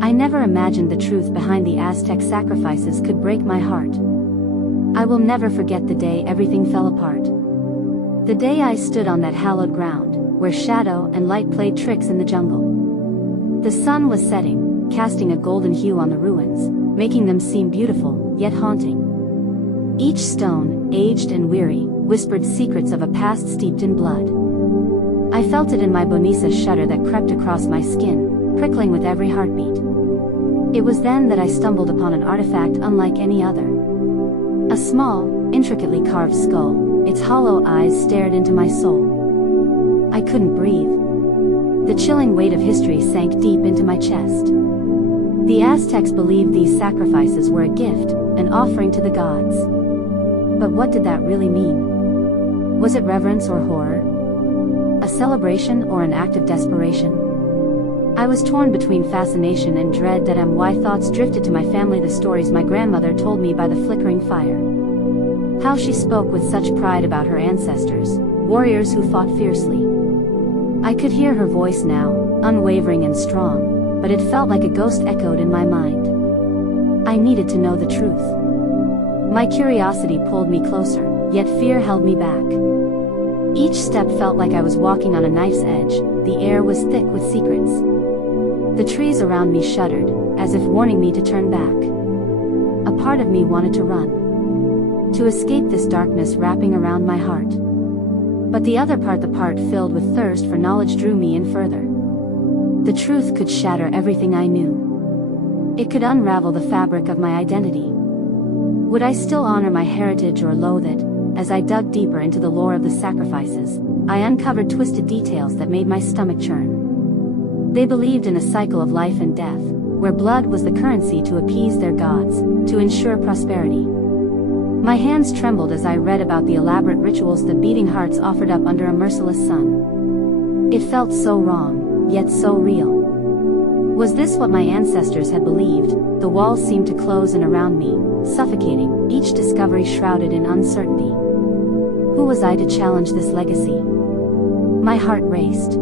I never imagined the truth behind the Aztec sacrifices could break my heart. I will never forget the day everything fell apart. The day I stood on that hallowed ground, where shadow and light played tricks in the jungle. The sun was setting, casting a golden hue on the ruins, making them seem beautiful, yet haunting. Each stone, aged and weary, whispered secrets of a past steeped in blood. I felt it in my bonisa shudder that crept across my skin, prickling with every heartbeat. It was then that I stumbled upon an artifact unlike any other. A small, intricately carved skull, its hollow eyes stared into my soul. I couldn't breathe. The chilling weight of history sank deep into my chest. The Aztecs believed these sacrifices were a gift, an offering to the gods. But what did that really mean? Was it reverence or horror? A celebration or an act of desperation? I was torn between fascination and dread. Why thoughts drifted to my family, the stories my grandmother told me by the flickering fire. How she spoke with such pride about her ancestors, warriors who fought fiercely. I could hear her voice now, unwavering and strong, but it felt like a ghost echoed in my mind. I needed to know the truth. My curiosity pulled me closer, yet fear held me back. Each step felt like I was walking on a knife's edge. The air was thick with secrets. The trees around me shuddered, as if warning me to turn back. A part of me wanted to run, to escape this darkness wrapping around my heart. But the other part, the part filled with thirst for knowledge, drew me in further. The truth could shatter everything I knew. It could unravel the fabric of my identity. Would I still honor my heritage or loathe it? As I dug deeper into the lore of the sacrifices, I uncovered twisted details that made my stomach churn. They believed in a cycle of life and death, where blood was the currency to appease their gods, to ensure prosperity. My hands trembled as I read about the elaborate rituals the beating hearts offered up under a merciless sun. It felt so wrong, yet so real. Was this what my ancestors had believed? The walls seemed to close in around me, suffocating, each discovery shrouded in uncertainty. Who was I to challenge this legacy? My heart raced.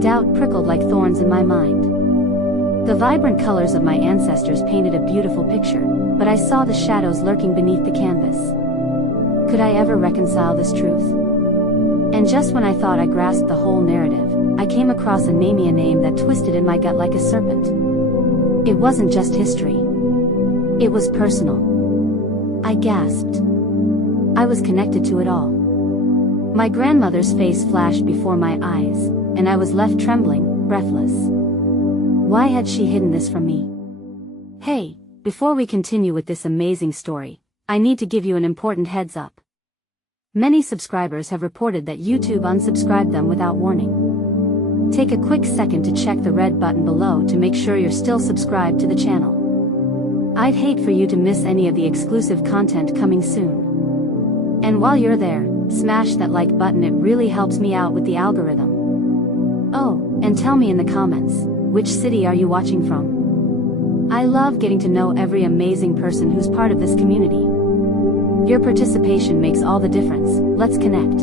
Doubt prickled like thorns in my mind. The vibrant colors of my ancestors painted a beautiful picture, but I saw the shadows lurking beneath the canvas. Could I ever reconcile this truth? And just when I thought I grasped the whole narrative, I came across a name that twisted in my gut like a serpent. It wasn't just history. It was personal. I gasped. I was connected to it all. My grandmother's face flashed before my eyes, and I was left trembling, breathless. Why had she hidden this from me? Hey, before we continue with this amazing story, I need to give you an important heads up. Many subscribers have reported that YouTube unsubscribed them without warning. Take a quick second to check the red button below to make sure you're still subscribed to the channel. I'd hate for you to miss any of the exclusive content coming soon. And while you're there, smash that like button, it really helps me out with the algorithm. Oh, and tell me in the comments, which city are you watching from? I love getting to know every amazing person who's part of this community. Your participation makes all the difference. Let's connect.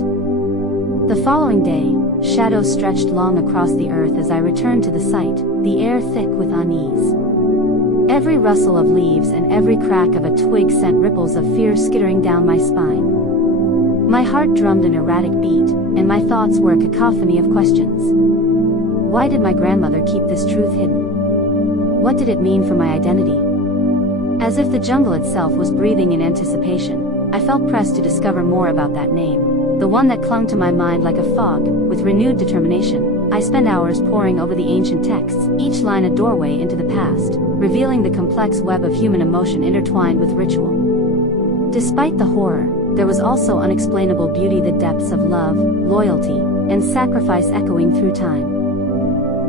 The following day, shadows stretched long across the earth as I returned to the site, the air thick with unease. Every rustle of leaves and every crack of a twig sent ripples of fear skittering down my spine. My heart drummed an erratic beat, and my thoughts were a cacophony of questions. Why did my grandmother keep this truth hidden? What did it mean for my identity? As if the jungle itself was breathing in anticipation, I felt pressed to discover more about that name, the one that clung to my mind like a fog. With renewed determination, I spent hours poring over the ancient texts, each line a doorway into the past, revealing the complex web of human emotion intertwined with ritual. Despite the horror, there was also unexplainable beauty, the depths of love, loyalty, and sacrifice echoing through time.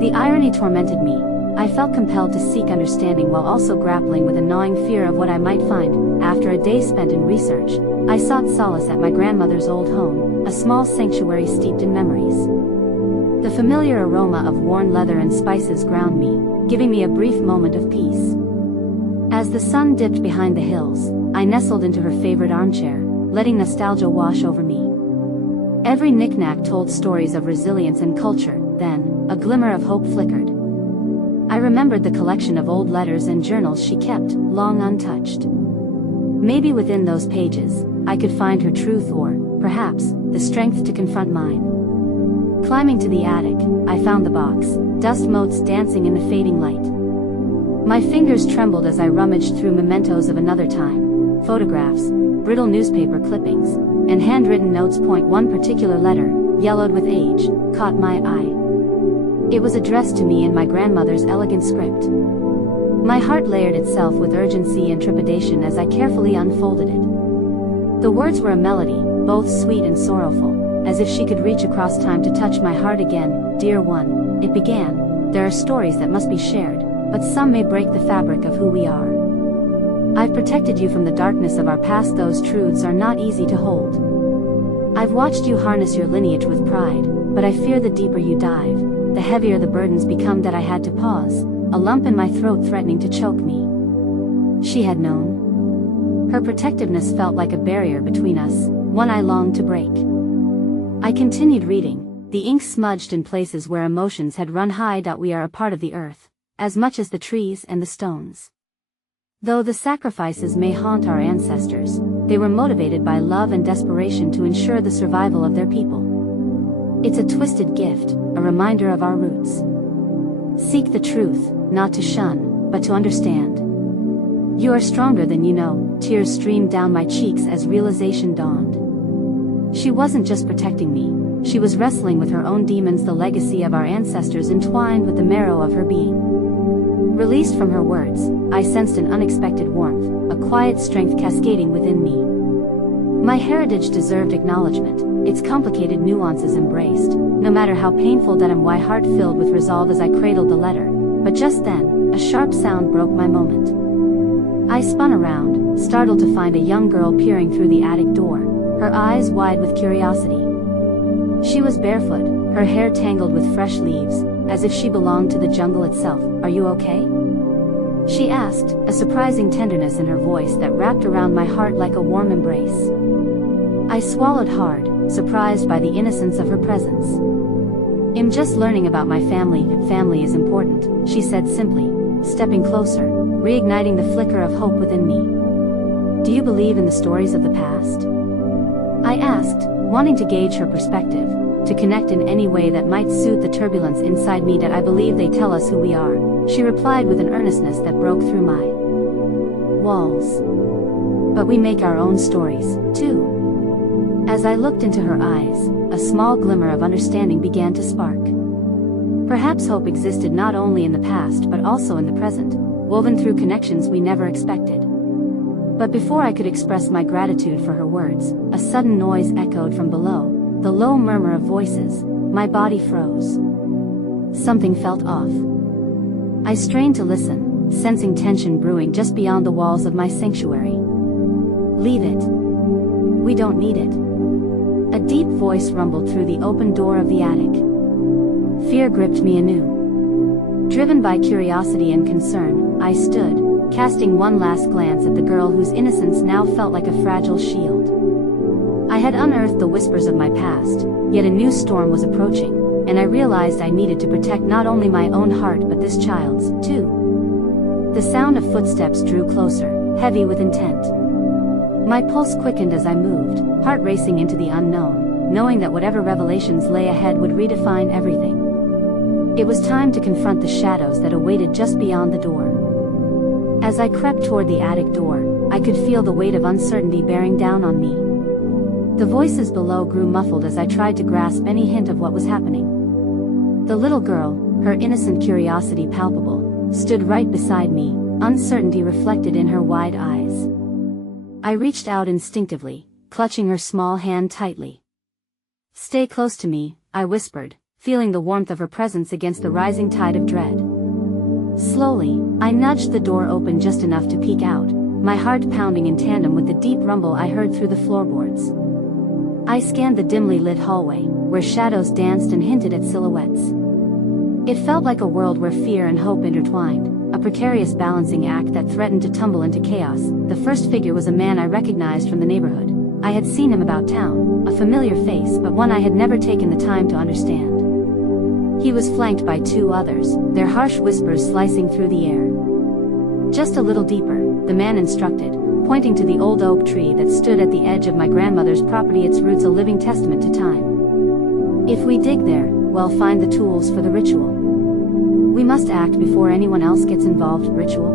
The irony tormented me. I felt compelled to seek understanding while also grappling with a gnawing fear of what I might find. After a day spent in research, I sought solace at my grandmother's old home, a small sanctuary steeped in memories. The familiar aroma of worn leather and spices ground me, giving me a brief moment of peace. As the sun dipped behind the hills, I nestled into her favorite armchair, letting nostalgia wash over me. Every knick-knack told stories of resilience and culture. Then, a glimmer of hope flickered. I remembered the collection of old letters and journals she kept, long untouched. Maybe within those pages, I could find her truth or, perhaps, the strength to confront mine. Climbing to the attic, I found the box, dust motes dancing in the fading light. My fingers trembled as I rummaged through mementos of another time, photographs, brittle newspaper clippings, and handwritten notes. One particular letter, yellowed with age, caught my eye. It was addressed to me in my grandmother's elegant script. My heart layered itself with urgency and trepidation as I carefully unfolded it. The words were a melody, both sweet and sorrowful, as if she could reach across time to touch my heart again. Dear one, it began, there are stories that must be shared, but some may break the fabric of who we are. I've protected you from the darkness of our past. Those truths are not easy to hold. I've watched you harness your lineage with pride, but I fear the deeper you dive, the heavier the burdens become. That I had to pause, a lump in my throat threatening to choke me. She had known. Her protectiveness felt like a barrier between us, one I longed to break. I continued reading, the ink smudged in places where emotions had run high. We are a part of the earth, as much as the trees and the stones. Though the sacrifices may haunt our ancestors, they were motivated by love and desperation to ensure the survival of their people. It's a twisted gift, a reminder of our roots. Seek the truth, not to shun, but to understand. You are stronger than you know. Tears streamed down my cheeks as realization dawned. She wasn't just protecting me, she was wrestling with her own demons, the legacy of our ancestors entwined with the marrow of her being. Released from her words, I sensed an unexpected warmth, a quiet strength cascading within me. My heritage deserved acknowledgement, its complicated nuances embraced, no matter how painful. My heart filled with resolve as I cradled the letter, but just then, a sharp sound broke my moment. I spun around, startled to find a young girl peering through the attic door, her eyes wide with curiosity. She was barefoot, her hair tangled with fresh leaves, as if she belonged to the jungle itself. Are you okay? She asked, a surprising tenderness in her voice that wrapped around my heart like a warm embrace. I swallowed hard, surprised by the innocence of her presence. I'm just learning about my family. Family is important, she said simply, stepping closer, reigniting the flicker of hope within me. Do you believe in the stories of the past? I asked, wanting to gauge her perspective, to connect in any way that might soothe the turbulence inside me. That I believe they tell us who we are, she replied with an earnestness that broke through my walls. But we make our own stories, too. As I looked into her eyes, a small glimmer of understanding began to spark. Perhaps hope existed not only in the past but also in the present, woven through connections we never expected. But before I could express my gratitude for her words, a sudden noise echoed from below, the low murmur of voices. My body froze. Something felt off. I strained to listen, sensing tension brewing just beyond the walls of my sanctuary. Leave it. We don't need it. A deep voice rumbled through the open door of the attic. Fear gripped me anew. Driven by curiosity and concern, I stood, casting one last glance at the girl whose innocence now felt like a fragile shield. I had unearthed the whispers of my past, yet a new storm was approaching, and I realized I needed to protect not only my own heart but this child's, too. The sound of footsteps drew closer, heavy with intent. My pulse quickened as I moved, heart racing into the unknown, knowing that whatever revelations lay ahead would redefine everything. It was time to confront the shadows that awaited just beyond the door. As I crept toward the attic door, I could feel the weight of uncertainty bearing down on me. The voices below grew muffled as I tried to grasp any hint of what was happening. The little girl, her innocent curiosity palpable, stood right beside me, uncertainty reflected in her wide eyes. I reached out instinctively, clutching her small hand tightly. Stay close to me, I whispered, feeling the warmth of her presence against the rising tide of dread. Slowly, I nudged the door open just enough to peek out, my heart pounding in tandem with the deep rumble I heard through the floorboards. I scanned the dimly lit hallway, where shadows danced and hinted at silhouettes. It felt like a world where fear and hope intertwined, a precarious balancing act that threatened to tumble into chaos. The first figure was a man I recognized from the neighborhood. I had seen him about town, a familiar face but one I had never taken the time to understand. He was flanked by two others, their harsh whispers slicing through the air. "Just a little deeper," the man instructed, pointing to the old oak tree that stood at the edge of my grandmother's property, its roots a living testament to time. "If we dig there, we'll find the tools for the ritual. We must act before anyone else gets involved." Ritual?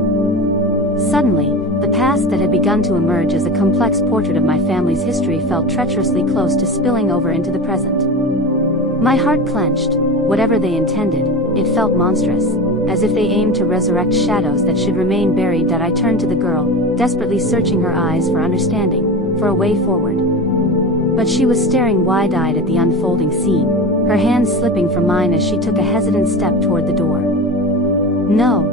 Suddenly, the past that had begun to emerge as a complex portrait of my family's history felt treacherously close to spilling over into the present. My heart clenched. Whatever they intended, it felt monstrous, as if they aimed to resurrect shadows that should remain buried. I turned to the girl, desperately searching her eyes for understanding, for a way forward. But she was staring wide-eyed at the unfolding scene, her hands slipping from mine as she took a hesitant step toward the door. "No,"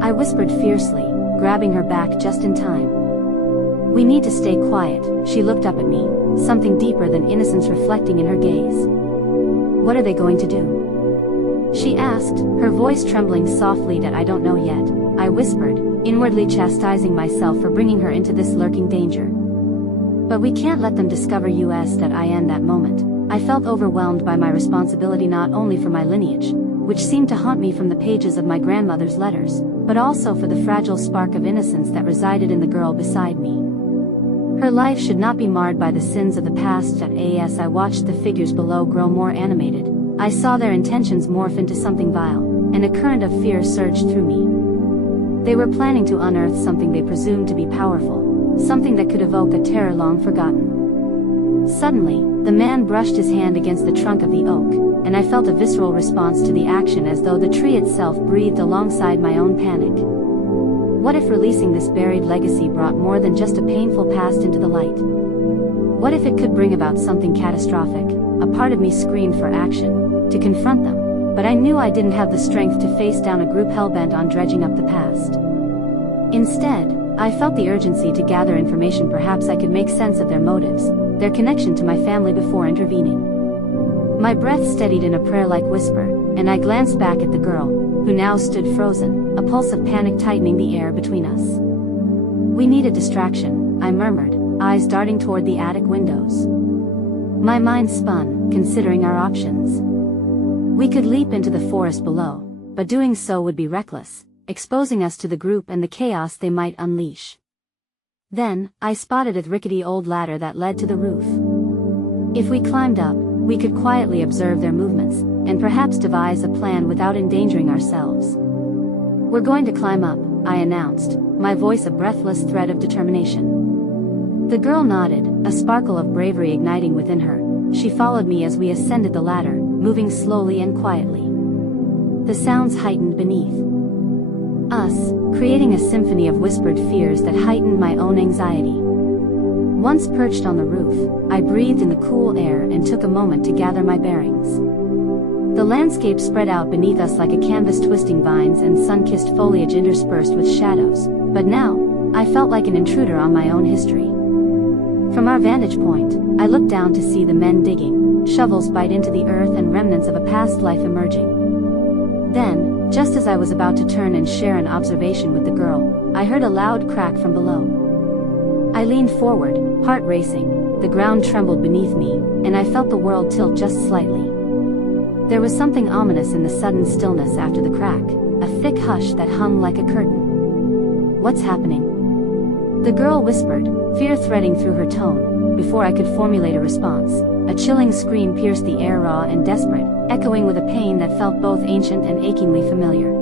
I whispered fiercely, grabbing her back just in time. "We need to stay quiet." She looked up at me, something deeper than innocence reflecting in her gaze. "What are they going to do?" she asked, her voice trembling softly. "I don't know yet," I whispered, inwardly chastising myself for bringing her into this lurking danger. "But we can't let them discover us." That moment, I felt overwhelmed by my responsibility, not only for my lineage, which seemed to haunt me from the pages of my grandmother's letters, but also for the fragile spark of innocence that resided in the girl beside me. Her life should not be marred by the sins of the past. As I watched the figures below grow more animated, I saw their intentions morph into something vile, and a current of fear surged through me. They were planning to unearth something they presumed to be powerful, something that could evoke a terror long forgotten. Suddenly, the man brushed his hand against the trunk of the oak, and I felt a visceral response to the action, as though the tree itself breathed alongside my own panic. What if releasing this buried legacy brought more than just a painful past into the light? What if it could bring about something catastrophic? A part of me screamed for action, to confront them, but I knew I didn't have the strength to face down a group hell-bent on dredging up the past. Instead, I felt the urgency to gather information. Perhaps I could make sense of their motives, their connection to my family before intervening. My breath steadied in a prayer-like whisper, and I glanced back at the girl, who now stood frozen, a pulse of panic tightening the air between us. "We need a distraction," I murmured, eyes darting toward the attic windows. My mind spun, considering our options. We could leap into the forest below, but doing so would be reckless, exposing us to the group and the chaos they might unleash. Then, I spotted a rickety old ladder that led to the roof. If we climbed up, we could quietly observe their movements, and perhaps devise a plan without endangering ourselves. "We're going to climb up," I announced, my voice a breathless thread of determination. The girl nodded, a sparkle of bravery igniting within her. She followed me as we ascended the ladder, moving slowly and quietly. The sounds heightened beneath us, creating a symphony of whispered fears that heightened my own anxiety. Once perched on the roof, I breathed in the cool air and took a moment to gather my bearings. The landscape spread out beneath us like a canvas, twisting vines and sun-kissed foliage interspersed with shadows, but now, I felt like an intruder on my own history. From our vantage point, I looked down to see the men digging, shovels bite into the earth and remnants of a past life emerging. Then, just as I was about to turn and share an observation with the girl, I heard a loud crack from below. I leaned forward, heart racing, the ground trembled beneath me, and I felt the world tilt just slightly. There was something ominous in the sudden stillness after the crack, a thick hush that hung like a curtain. "What's happening?" the girl whispered, fear threading through her tone. Before I could formulate a response, a chilling scream pierced the air, raw and desperate, echoing with a pain that felt both ancient and achingly familiar.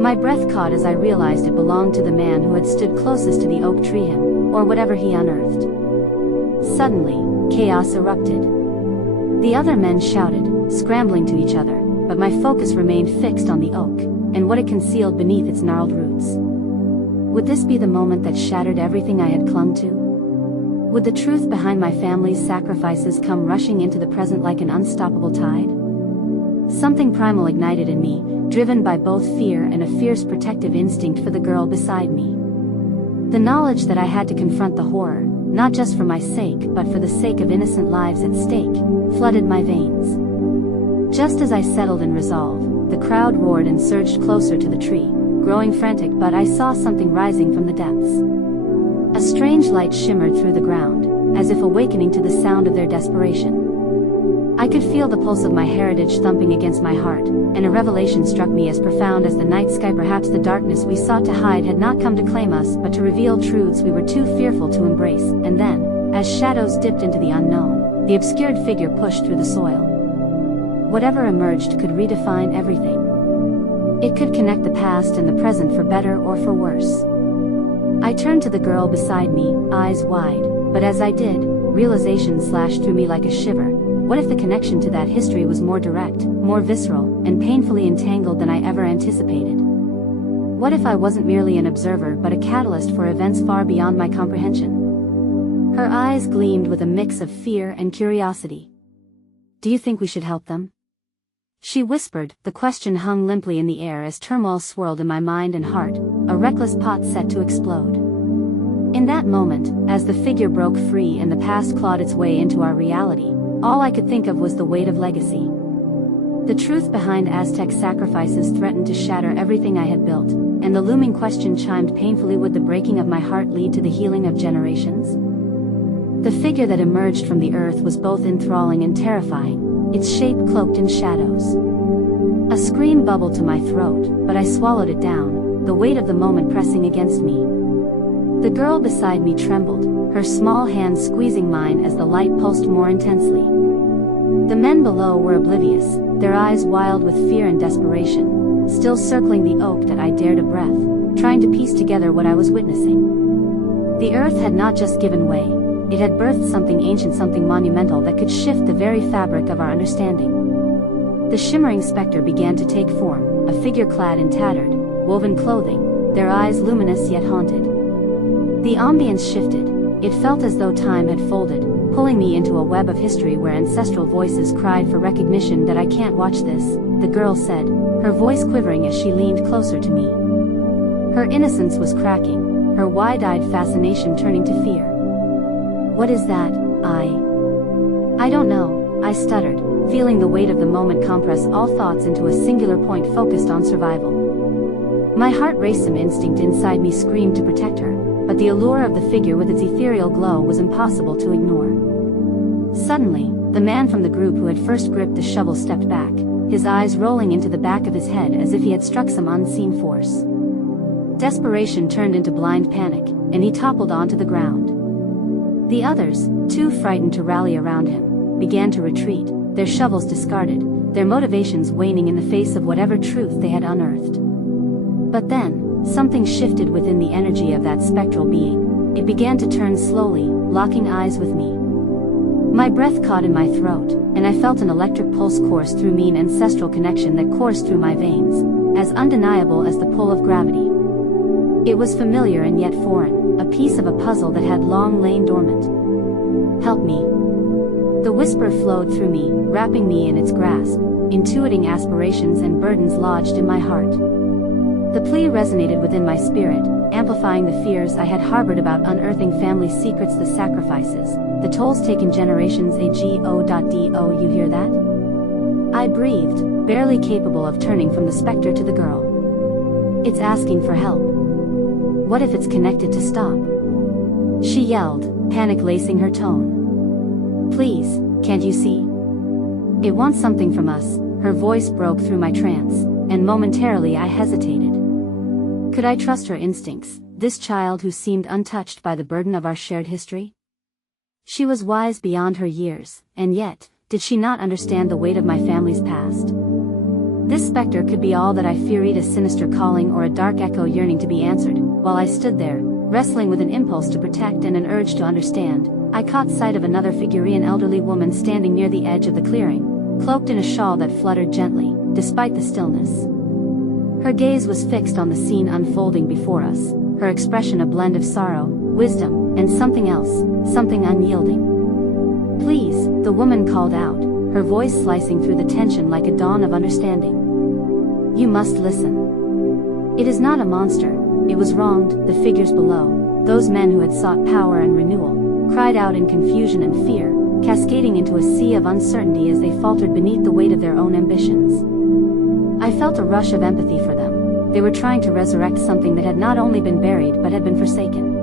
My breath caught as I realized it belonged to the man who had stood closest to the oak tree, him, or whatever he unearthed. Suddenly, chaos erupted. The other men shouted, scrambling to each other, but my focus remained fixed on the oak, and what it concealed beneath its gnarled roots. Would this be the moment that shattered everything I had clung to? Would the truth behind my family's sacrifices come rushing into the present like an unstoppable tide? Something primal ignited in me, driven by both fear and a fierce protective instinct for the girl beside me. The knowledge that I had to confront the horror, not just for my sake but for the sake of innocent lives at stake, flooded my veins. Just as I settled in resolve, the crowd roared and surged closer to the tree, growing frantic, but I saw something rising from the depths. A strange light shimmered through the ground, as if awakening to the sound of their desperation. I could feel the pulse of my heritage thumping against my heart, and a revelation struck me as profound as the night sky. Perhaps the darkness we sought to hide had not come to claim us, but to reveal truths we were too fearful to embrace. And then, as shadows dipped into the unknown, the obscured figure pushed through the soil. Whatever emerged could redefine everything. It could connect the past and the present for better or for worse. I turned to the girl beside me, eyes wide, but as I did, realization slashed through me like a shiver. What if the connection to that history was more direct, more visceral, and painfully entangled than I ever anticipated? What if I wasn't merely an observer but a catalyst for events far beyond my comprehension? Her eyes gleamed with a mix of fear and curiosity. "Do you think we should help them?" she whispered. The question hung limply in the air as turmoil swirled in my mind and heart, a reckless pot set to explode. In that moment, as the figure broke free and the past clawed its way into our reality, all I could think of was the weight of legacy. The truth behind Aztec sacrifices threatened to shatter everything I had built, and the looming question chimed painfully: would the breaking of my heart lead to the healing of generations? The figure that emerged from the earth was both enthralling and terrifying, its shape cloaked in shadows. A scream bubbled to my throat, but I swallowed it down, the weight of the moment pressing against me. The girl beside me trembled, her small hand squeezing mine as the light pulsed more intensely. The men below were oblivious, their eyes wild with fear and desperation, still circling the oak that I dared a breath, trying to piece together what I was witnessing. The earth had not just given way, it had birthed something ancient, something monumental that could shift the very fabric of our understanding. The shimmering specter began to take form, a figure clad in tattered, woven clothing, their eyes luminous yet haunted. The ambience shifted. It felt as though time had folded, pulling me into a web of history where ancestral voices cried for recognition. "That I can't watch this," the girl said, her voice quivering as she leaned closer to me. Her innocence was cracking, her wide-eyed fascination turning to fear. "What is that?" I don't know," I stuttered, feeling the weight of the moment compress all thoughts into a singular point focused on survival. My heart raced. Some instinct inside me screamed to protect her, but the allure of the figure with its ethereal glow was impossible to ignore. Suddenly, the man from the group who had first gripped the shovel stepped back, his eyes rolling into the back of his head as if he had struck some unseen force. Desperation turned into blind panic, and he toppled onto the ground. The others, too frightened to rally around him, began to retreat, their shovels discarded, their motivations waning in the face of whatever truth they had unearthed. But then, something shifted within the energy of that spectral being. It began to turn slowly, locking eyes with me. My breath caught in my throat, and I felt an electric pulse course through me, an ancestral connection that coursed through my veins, as undeniable as the pull of gravity. It was familiar and yet foreign, a piece of a puzzle that had long lain dormant. "Help me." The whisper flowed through me, wrapping me in its grasp, intuiting aspirations and burdens lodged in my heart. The plea resonated within my spirit, amplifying the fears I had harbored about unearthing family secrets, the sacrifices, the tolls taken generations ago. You hear that? I breathed, barely capable of turning from the specter to the girl. "It's asking for help. What if it's connected to stop?" she yelled, panic lacing her tone. "Please, can't you see? It wants something from us." Her voice broke through my trance, and momentarily I hesitated. Could I trust her instincts, this child who seemed untouched by the burden of our shared history? She was wise beyond her years, and yet, did she not understand the weight of my family's past? This specter could be all that I feared, a sinister calling or a dark echo yearning to be answered. While I stood there, wrestling with an impulse to protect and an urge to understand, I caught sight of another figure, an elderly woman standing near the edge of the clearing, cloaked in a shawl that fluttered gently, despite the stillness. Her gaze was fixed on the scene unfolding before us, her expression a blend of sorrow, wisdom, and something else, something unyielding. "Please," the woman called out, her voice slicing through the tension like a dawn of understanding. "You must listen. It is not a monster, it was wronged." The figures below, those men who had sought power and renewal, cried out in confusion and fear, cascading into a sea of uncertainty as they faltered beneath the weight of their own ambitions. I felt a rush of empathy for them. They were trying to resurrect something that had not only been buried but had been forsaken.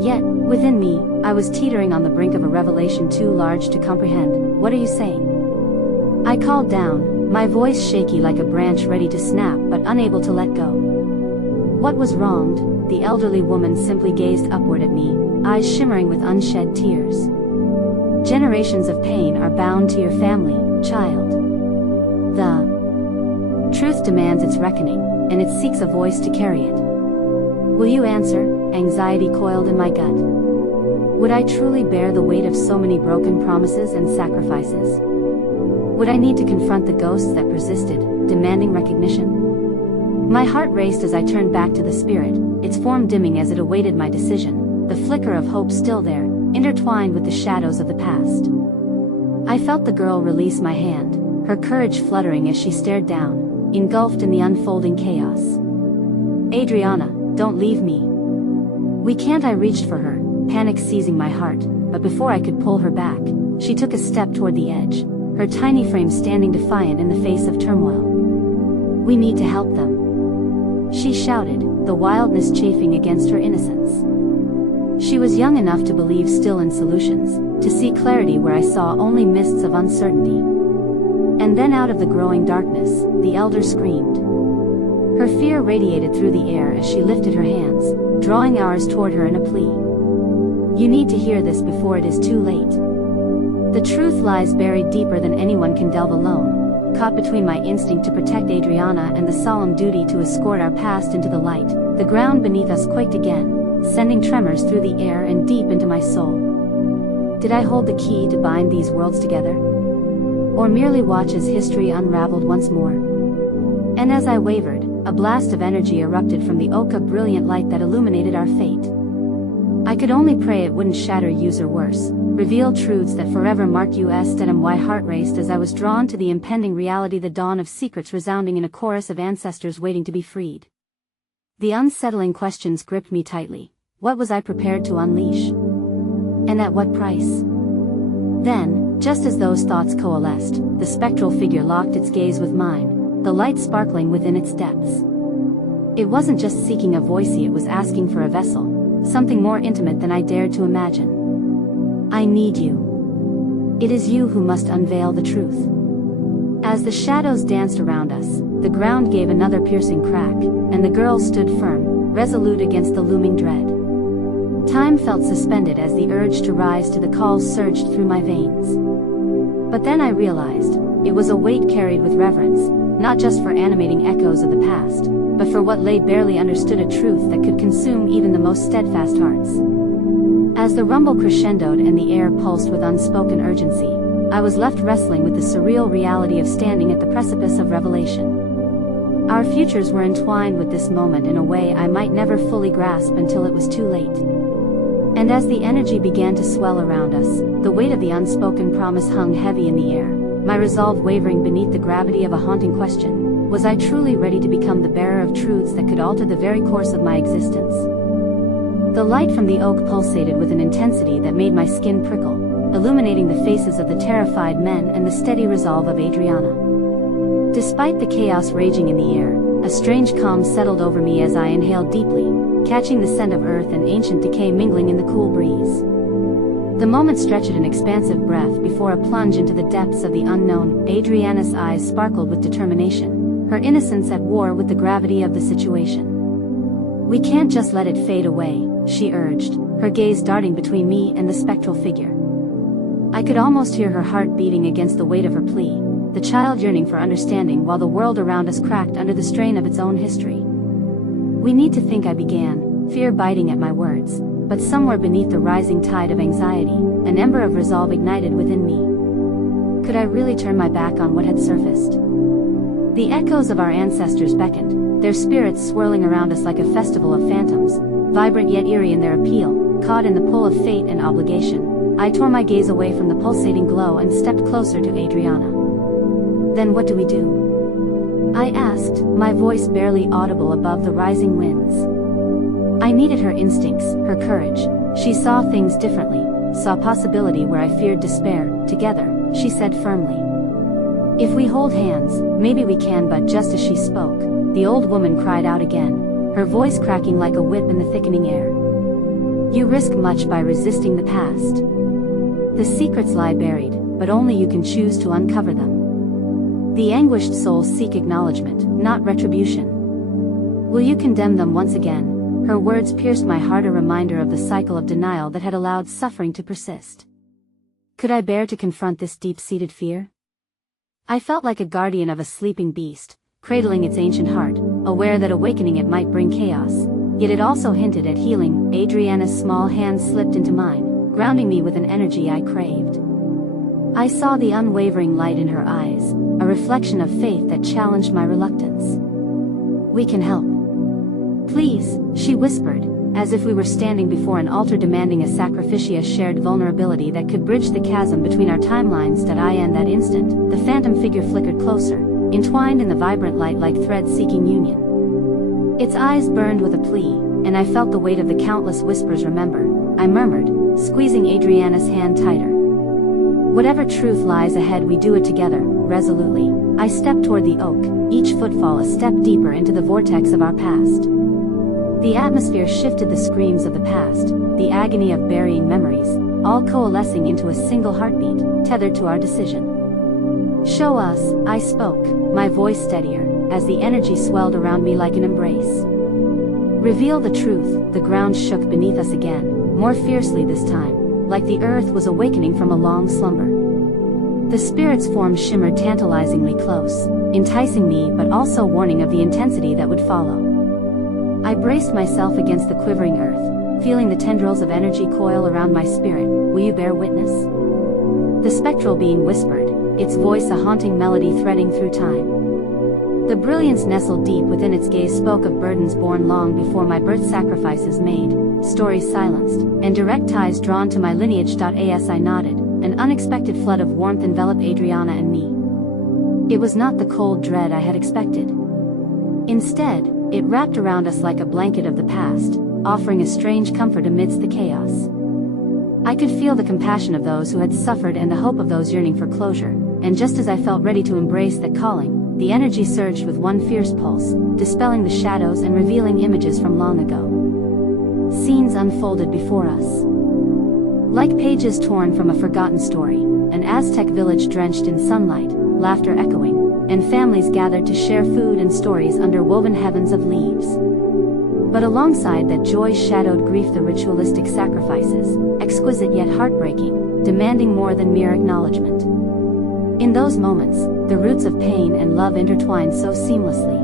Yet, within me, I was teetering on the brink of a revelation too large to comprehend. "What are you saying?" I called down, my voice shaky like a branch ready to snap but unable to let go. What was wronged? The elderly woman simply gazed upward at me, eyes shimmering with unshed tears. Generations of pain are bound to your family, child. The truth demands its reckoning, and it seeks a voice to carry it. Will you answer? Anxiety coiled in my gut. Would I truly bear the weight of so many broken promises and sacrifices? Would I need to confront the ghosts that persisted, demanding recognition? My heart raced as I turned back to the spirit, its form dimming as it awaited my decision, the flicker of hope still there, intertwined with the shadows of the past. I felt the girl release my hand, her courage fluttering as she stared down, engulfed in the unfolding chaos. Adriana, don't leave me. We can't. I reached for her, panic seizing my heart, but before I could pull her back, she took a step toward the edge, her tiny frame standing defiant in the face of turmoil. We need to help them, she shouted, the wildness chafing against her innocence. She was young enough to believe still in solutions, to see clarity where I saw only mists of uncertainty. And then out of the growing darkness, the elder screamed. Her fear radiated through the air as she lifted her hands, drawing ours toward her in a plea. You need to hear this before it is too late. The truth lies buried deeper than anyone can delve alone, caught between my instinct to protect Adriana and the solemn duty to escort our past into the light. The ground beneath us quaked again, sending tremors through the air and deep into my soul. Did I hold the key to bind these worlds together? Or merely watch as history unraveled once more? And as I wavered, a blast of energy erupted from the oak, a brilliant light that illuminated our fate. I could only pray it wouldn't shatter us or worse, reveal truths that forever marked us. My heart raced as I was drawn to the impending reality, the dawn of secrets resounding in a chorus of ancestors waiting to be freed. The unsettling questions gripped me tightly. What was I prepared to unleash? And at what price? Then, just as those thoughts coalesced, the spectral figure locked its gaze with mine, the light sparkling within its depths. It wasn't just seeking a voice, it was asking for a vessel, something more intimate than I dared to imagine. I need you. It is you who must unveil the truth. As the shadows danced around us, the ground gave another piercing crack, and the girl stood firm, resolute against the looming dread. Time felt suspended as the urge to rise to the call surged through my veins. But then I realized, it was a weight carried with reverence, not just for animating echoes of the past, but for what lay barely understood, a truth that could consume even the most steadfast hearts. As the rumble crescendoed and the air pulsed with unspoken urgency, I was left wrestling with the surreal reality of standing at the precipice of revelation. Our futures were entwined with this moment in a way I might never fully grasp until it was too late. And as the energy began to swell around us, the weight of the unspoken promise hung heavy in the air, my resolve wavering beneath the gravity of a haunting question. Was I truly ready to become the bearer of truths that could alter the very course of my existence? The light from the oak pulsated with an intensity that made my skin prickle, illuminating the faces of the terrified men and the steady resolve of Adriana. Despite the chaos raging in the air, a strange calm settled over me as I inhaled deeply, catching the scent of earth and ancient decay mingling in the cool breeze. The moment stretched an expansive breath before a plunge into the depths of the unknown. Adriana's eyes sparkled with determination, her innocence at war with the gravity of the situation. We can't just let it fade away, she urged, her gaze darting between me and the spectral figure. I could almost hear her heart beating against the weight of her plea, the child yearning for understanding while the world around us cracked under the strain of its own history. We need to think, I began, fear biting at my words, but somewhere beneath the rising tide of anxiety, an ember of resolve ignited within me. Could I really turn my back on what had surfaced? The echoes of our ancestors beckoned, their spirits swirling around us like a festival of phantoms, vibrant yet eerie in their appeal. Caught in the pull of fate and obligation, I tore my gaze away from the pulsating glow and stepped closer to Adriana. Then what do we do? I asked, my voice barely audible above the rising winds. I needed her instincts, her courage. She saw things differently, saw possibility where I feared despair. Together, she said firmly. If we hold hands, maybe we can. But just as she spoke, the old woman cried out again, her voice cracking like a whip in the thickening air. You risk much by resisting the past. The secrets lie buried, but only you can choose to uncover them. The anguished souls seek acknowledgement, not retribution. Will you condemn them once again? Her words pierced my heart, a reminder of the cycle of denial that had allowed suffering to persist. Could I bear to confront this deep-seated fear? I felt like a guardian of a sleeping beast, cradling its ancient heart, aware that awakening it might bring chaos. Yet it also hinted at healing. Adriana's small hand slipped into mine, grounding me with an energy I craved. I saw the unwavering light in her eyes, a reflection of faith that challenged my reluctance. We can help. Please, she whispered, as if we were standing before an altar demanding a sacrifice, a shared vulnerability that could bridge the chasm between our timelines. In that instant, the phantom figure flickered closer, entwined in the vibrant light like threads seeking union. Its eyes burned with a plea, and I felt the weight of the countless whispers. Remember, I murmured, squeezing Adriana's hand tighter. Whatever truth lies ahead, we do it together, resolutely. I stepped toward the oak, each footfall a step deeper into the vortex of our past. The atmosphere shifted, the screams of the past, the agony of burying memories, all coalescing into a single heartbeat, tethered to our decision. Show us, I spoke, my voice steadier, as the energy swelled around me like an embrace. Reveal the truth. The ground shook beneath us again, more fiercely this time, like the earth was awakening from a long slumber. The spirit's form shimmered tantalizingly close, enticing me but also warning of the intensity that would follow. I braced myself against the quivering earth, feeling the tendrils of energy coil around my spirit. Will you bear witness? The spectral being whispered, its voice a haunting melody threading through time. The brilliance nestled deep within its gaze spoke of burdens borne long before my birth, sacrifices made, stories silenced, and direct ties drawn to my lineage. As I nodded, an unexpected flood of warmth enveloped Adriana and me. It was not the cold dread I had expected. Instead, it wrapped around us like a blanket of the past, offering a strange comfort amidst the chaos. I could feel the compassion of those who had suffered and the hope of those yearning for closure, and just as I felt ready to embrace that calling, the energy surged with one fierce pulse, dispelling the shadows and revealing images from long ago. Scenes unfolded before us. Like pages torn from a forgotten story, an Aztec village drenched in sunlight, laughter echoing, and families gathered to share food and stories under woven heavens of leaves. But alongside that joy shadowed grief, the ritualistic sacrifices, exquisite yet heartbreaking, demanding more than mere acknowledgement. In those moments, the roots of pain and love intertwined so seamlessly.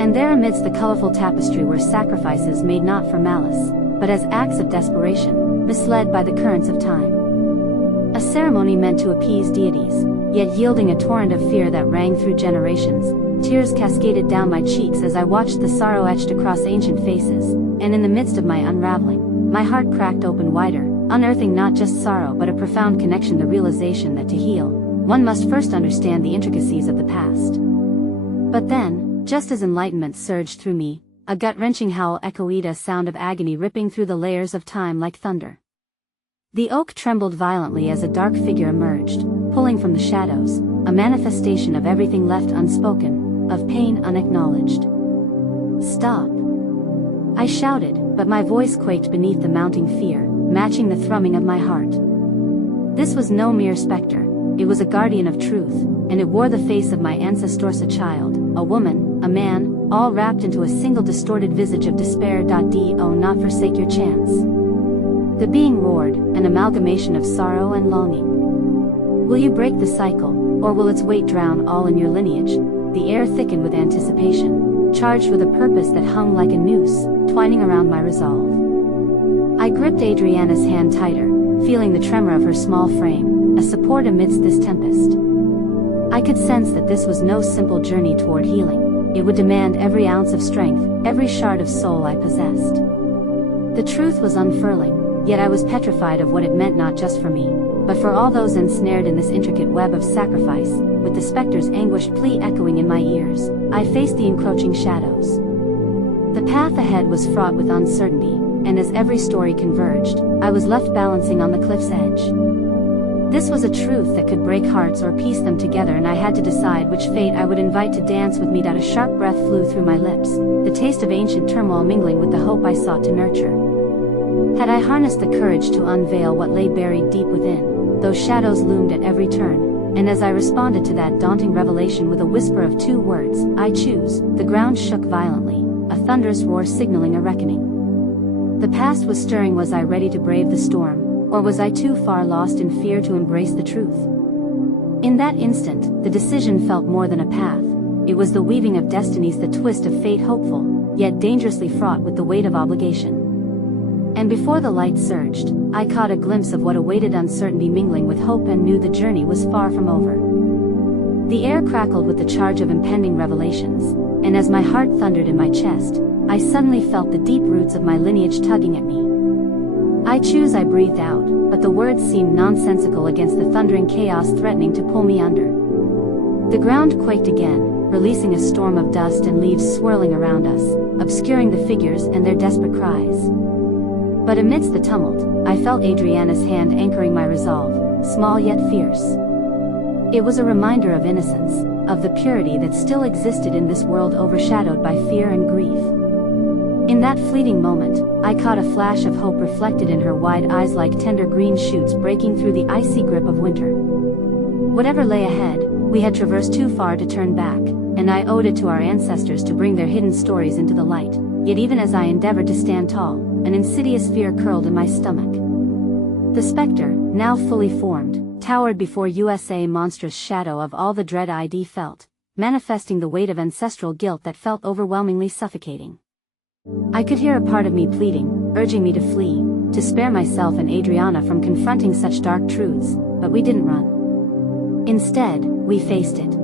And there amidst the colorful tapestry were sacrifices made not for malice, but as acts of desperation, misled by the currents of time. A ceremony meant to appease deities, yet yielding a torrent of fear that rang through generations. Tears cascaded down my cheeks as I watched the sorrow etched across ancient faces, and in the midst of my unraveling, my heart cracked open wider, unearthing not just sorrow but a profound connection, the realization that to heal, one must first understand the intricacies of the past. But then, just as enlightenment surged through me, a gut-wrenching howl echoed, a sound of agony ripping through the layers of time like thunder. The oak trembled violently as a dark figure emerged, pulling from the shadows, a manifestation of everything left unspoken, of pain unacknowledged. Stop! I shouted, but my voice quaked beneath the mounting fear, matching the thrumming of my heart. This was no mere specter, it was a guardian of truth, and it wore the face of my ancestors, a child, a woman, a man, all wrapped into a single distorted visage of despair. Do not forsake your chance. The being roared, an amalgamation of sorrow and longing. Will you break the cycle, or will its weight drown all in your lineage? The air thickened with anticipation, charged with a purpose that hung like a noose, twining around my resolve. I gripped Adriana's hand tighter, feeling the tremor of her small frame, a support amidst this tempest. I could sense that this was no simple journey toward healing. It would demand every ounce of strength, every shard of soul I possessed. The truth was unfurling, yet I was petrified of what it meant, not just for me, but for all those ensnared in this intricate web of sacrifice. With the specter's anguished plea echoing in my ears, I faced the encroaching shadows. The path ahead was fraught with uncertainty, and as every story converged, I was left balancing on the cliff's edge. This was a truth that could break hearts or piece them together, and I had to decide which fate I would invite to dance with me. A sharp breath flew through my lips, the taste of ancient turmoil mingling with the hope I sought to nurture. Had I harnessed the courage to unveil what lay buried deep within, those shadows loomed at every turn, and as I responded to that daunting revelation with a whisper of 2 words, "I choose," the ground shook violently, a thunderous roar signaling a reckoning. The past was stirring. Was I ready to brave the storm, or was I too far lost in fear to embrace the truth? In that instant, the decision felt more than a path. It was the weaving of destinies, the twist of fate, hopeful, yet dangerously fraught with the weight of obligation. And before the light surged, I caught a glimpse of what awaited, uncertainty mingling with hope, and knew the journey was far from over. The air crackled with the charge of impending revelations, and as my heart thundered in my chest, I suddenly felt the deep roots of my lineage tugging at me. "I choose," I breathed out, but the words seemed nonsensical against the thundering chaos threatening to pull me under. The ground quaked again, releasing a storm of dust and leaves swirling around us, obscuring the figures and their desperate cries. But amidst the tumult, I felt Adriana's hand anchoring my resolve, small yet fierce. It was a reminder of innocence, of the purity that still existed in this world overshadowed by fear and grief. In that fleeting moment, I caught a flash of hope reflected in her wide eyes, like tender green shoots breaking through the icy grip of winter. Whatever lay ahead, we had traversed too far to turn back, and I owed it to our ancestors to bring their hidden stories into the light. Yet even as I endeavored to stand tall, an insidious fear curled in my stomach. The specter, now fully formed, towered before us, a monstrous shadow of all the dread I'd felt, manifesting the weight of ancestral guilt that felt overwhelmingly suffocating. I could hear a part of me pleading, urging me to flee, to spare myself and Adriana from confronting such dark truths, but we didn't run. Instead, we faced it.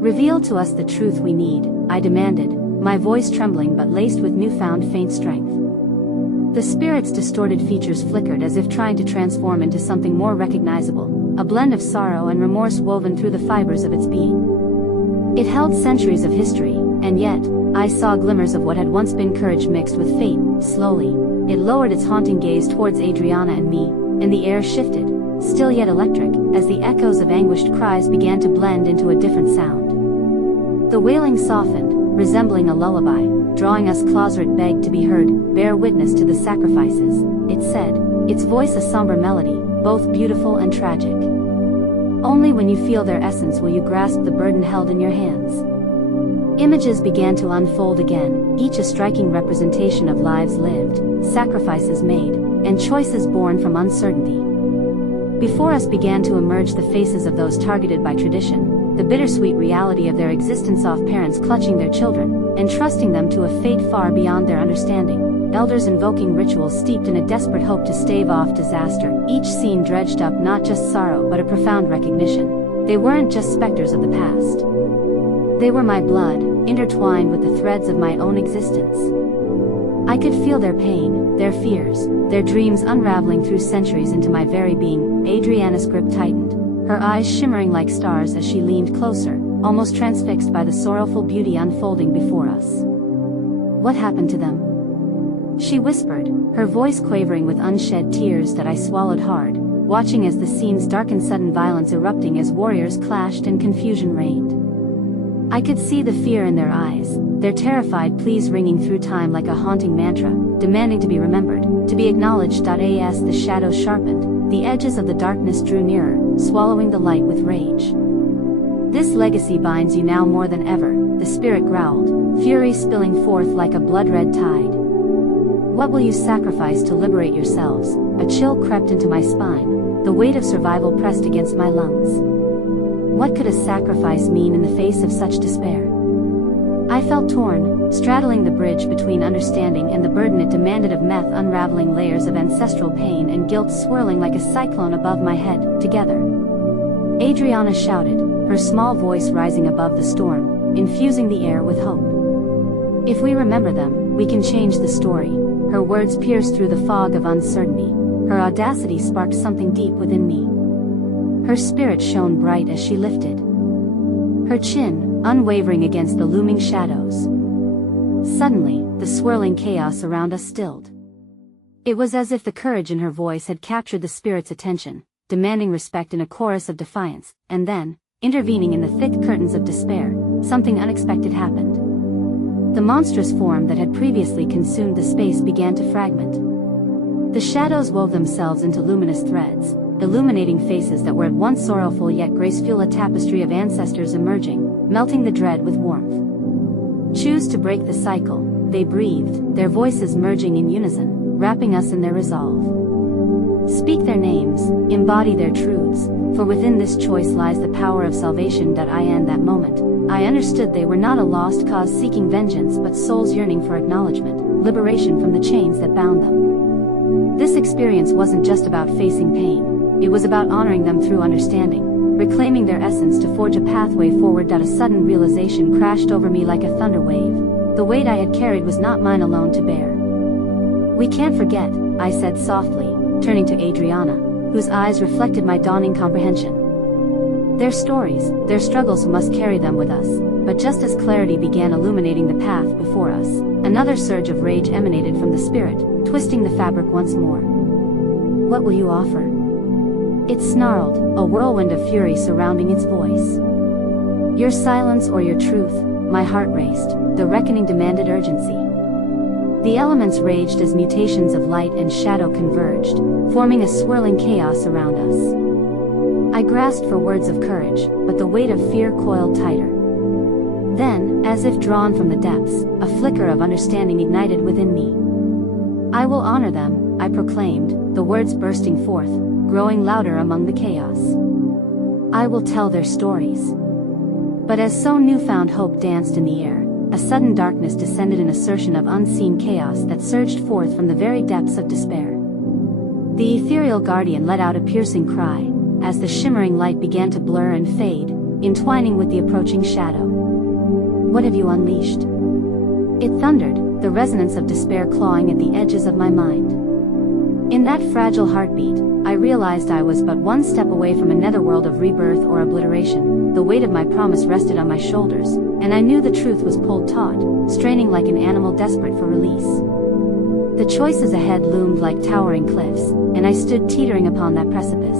"Reveal to us the truth we need," I demanded, my voice trembling but laced with newfound faint strength. The spirit's distorted features flickered as if trying to transform into something more recognizable, a blend of sorrow and remorse woven through the fibers of its being. It held centuries of history, and yet, I saw glimmers of what had once been courage mixed with fate. Slowly, it lowered its haunting gaze towards Adriana and me, and the air shifted, still yet electric, as the echoes of anguished cries began to blend into a different sound. The wailing softened, resembling a lullaby, drawing us closer. It begged to be heard, bear witness to the sacrifices, it said, its voice a somber melody, both beautiful and tragic. Only when you feel their essence will you grasp the burden held in your hands. Images began to unfold again, each a striking representation of lives lived, sacrifices made, and choices born from uncertainty. Before us began to emerge the faces of those targeted by tradition, the bittersweet reality of their existence, of parents clutching their children, entrusting them to a fate far beyond their understanding, elders invoking rituals steeped in a desperate hope to stave off disaster, each scene dredged up not just sorrow but a profound recognition. They weren't just specters of the past. They were my blood, intertwined with the threads of my own existence. I could feel their pain, their fears, their dreams unraveling through centuries into my very being. Adriana's grip tightened, her eyes shimmering like stars as she leaned closer, almost transfixed by the sorrowful beauty unfolding before us. "What happened to them?" she whispered, her voice quavering with unshed tears that I swallowed hard, watching as the scene's darkened, sudden violence erupting as warriors clashed and confusion reigned. I could see the fear in their eyes, their terrified pleas ringing through time like a haunting mantra, demanding to be remembered, to be acknowledged. As the shadows sharpened, the edges of the darkness drew nearer, swallowing the light with rage. "This legacy binds you now more than ever," the spirit growled, fury spilling forth like a blood-red tide. "What will you sacrifice to liberate yourselves?" A chill crept into my spine, the weight of survival pressed against my lungs. What could a sacrifice mean in the face of such despair? I felt torn, straddling the bridge between understanding and the burden it demanded of Meth, unraveling layers of ancestral pain and guilt swirling like a cyclone above my head. "Together!" Adriana shouted, her small voice rising above the storm, infusing the air with hope. "If we remember them, we can change the story." Her words pierced through the fog of uncertainty, her audacity sparked something deep within me. Her spirit shone bright as she lifted her chin, unwavering against the looming shadows. Suddenly, the swirling chaos around us stilled. It was as if the courage in her voice had captured the spirit's attention, demanding respect in a chorus of defiance, and then, intervening in the thick curtains of despair, something unexpected happened. The monstrous form that had previously consumed the space began to fragment. The shadows wove themselves into luminous threads, illuminating faces that were at once sorrowful yet graceful, a tapestry of ancestors emerging, melting the dread with warmth. Choose to break the cycle, they breathed, their voices merging in unison, wrapping us in their resolve. Speak their names, embody their truths, for within this choice lies the power of salvation. In that moment, I understood they were not a lost cause seeking vengeance but souls yearning for acknowledgement, liberation from the chains that bound them. This experience wasn't just about facing pain, it was about honoring them through understanding, reclaiming their essence to forge a pathway forward. A sudden realization crashed over me like a thunder wave. The weight I had carried was not mine alone to bear. We can't forget, I said softly, turning to Adriana, whose eyes reflected my dawning comprehension. Their stories, their struggles, must carry them with us. But just as clarity began illuminating the path before us, another surge of rage emanated from the spirit, twisting the fabric once more. What will you offer? It snarled, a whirlwind of fury surrounding its voice. Your silence or your truth? My heart raced. The reckoning demanded urgency. The elements raged as mutations of light and shadow converged, forming a swirling chaos around us. I grasped for words of courage, but the weight of fear coiled tighter. Then, as if drawn from the depths, a flicker of understanding ignited within me. I will honor them, I proclaimed, the words bursting forth, growing louder among the chaos. I will tell their stories. But as so newfound hope danced in the air, a sudden darkness descended, an assertion of unseen chaos that surged forth from the very depths of despair. The ethereal guardian let out a piercing cry, as the shimmering light began to blur and fade, entwining with the approaching shadow. What have you unleashed? It thundered, the resonance of despair clawing at the edges of my mind. In that fragile heartbeat, I realized I was but one step away from a netherworld of rebirth or obliteration. The weight of my promise rested on my shoulders, and I knew the truth was pulled taut, straining like an animal desperate for release. The choices ahead loomed like towering cliffs, and I stood teetering upon that precipice.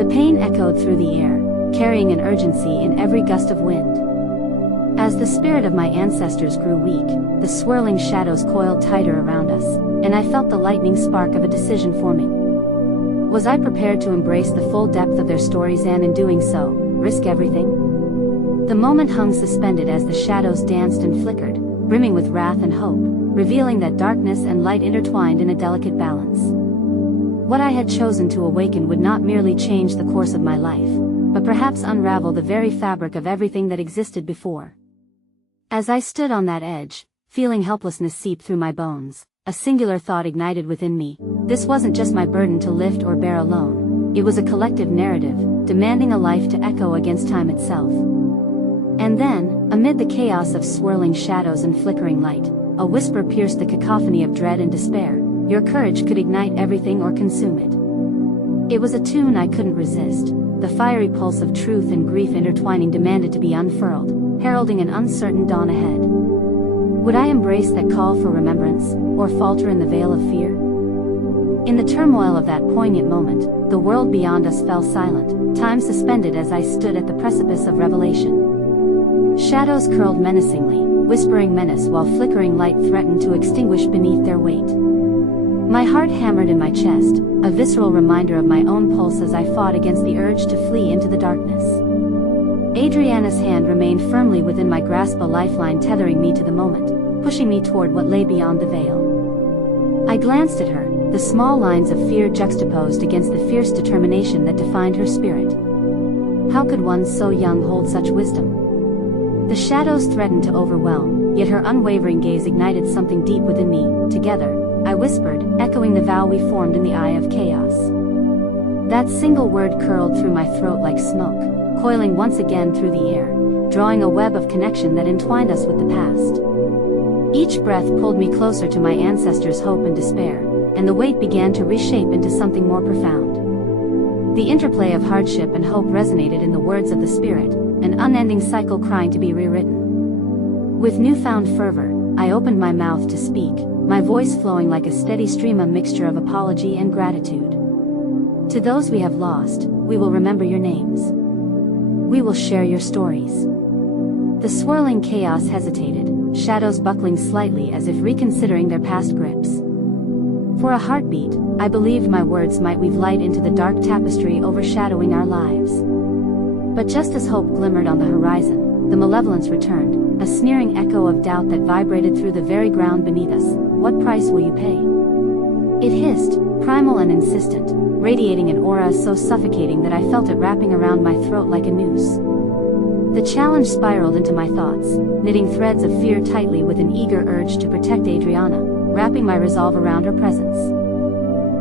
The pain echoed through the air, carrying an urgency in every gust of wind. As the spirit of my ancestors grew weak, the swirling shadows coiled tighter around us, and I felt the lightning spark of a decision forming. Was I prepared to embrace the full depth of their stories and, in doing so, risk everything? The moment hung suspended as the shadows danced and flickered, brimming with wrath and hope, revealing that darkness and light intertwined in a delicate balance. What I had chosen to awaken would not merely change the course of my life, but perhaps unravel the very fabric of everything that existed before. As I stood on that edge, feeling helplessness seep through my bones, a singular thought ignited within me. This wasn't just my burden to lift or bear alone, it was a collective narrative, demanding a life to echo against time itself. And then, amid the chaos of swirling shadows and flickering light, a whisper pierced the cacophony of dread and despair. Your courage could ignite everything or consume it. It was a tune I couldn't resist, the fiery pulse of truth and grief intertwining demanded to be unfurled, heralding an uncertain dawn ahead. Would I embrace that call for remembrance, or falter in the veil of fear? In the turmoil of that poignant moment, the world beyond us fell silent, time suspended as I stood at the precipice of revelation. Shadows curled menacingly, whispering menace while flickering light threatened to extinguish beneath their weight. My heart hammered in my chest, a visceral reminder of my own pulse as I fought against the urge to flee into the darkness. Adriana's hand remained firmly within my grasp, a lifeline tethering me to the moment, pushing me toward what lay beyond the veil. I glanced at her, the small lines of fear juxtaposed against the fierce determination that defined her spirit. How could one so young hold such wisdom? The shadows threatened to overwhelm, yet her unwavering gaze ignited something deep within me. Together, I whispered, echoing the vow we formed in the eye of chaos. That single word curled through my throat like smoke, coiling once again through the air, drawing a web of connection that entwined us with the past. Each breath pulled me closer to my ancestors' hope and despair, and the weight began to reshape into something more profound. The interplay of hardship and hope resonated in the words of the spirit, an unending cycle crying to be rewritten. With newfound fervor, I opened my mouth to speak, my voice flowing like a steady stream, a mixture of apology and gratitude. To those we have lost, we will remember your names. We will share your stories. The swirling chaos hesitated, shadows buckling slightly as if reconsidering their past grips. For a heartbeat, I believed my words might weave light into the dark tapestry overshadowing our lives. But just as hope glimmered on the horizon, the malevolence returned, a sneering echo of doubt that vibrated through the very ground beneath us. What price will you pay? It hissed, primal and insistent, radiating an aura so suffocating that I felt it wrapping around my throat like a noose. The challenge spiraled into my thoughts, knitting threads of fear tightly with an eager urge to protect Adriana, wrapping my resolve around her presence.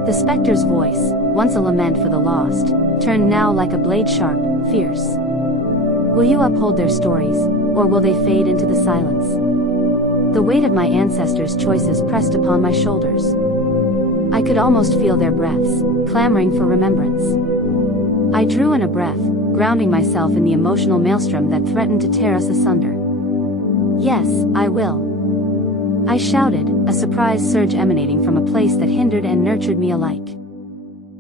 The specter's voice, once a lament for the lost, turned now like a blade sharp, fierce. Will you uphold their stories, or will they fade into the silence? The weight of my ancestors' choices pressed upon my shoulders. I could almost feel their breaths, clamoring for remembrance. I drew in a breath, grounding myself in the emotional maelstrom that threatened to tear us asunder. Yes, I will. I shouted, a surprise surge emanating from a place that hindered and nurtured me alike.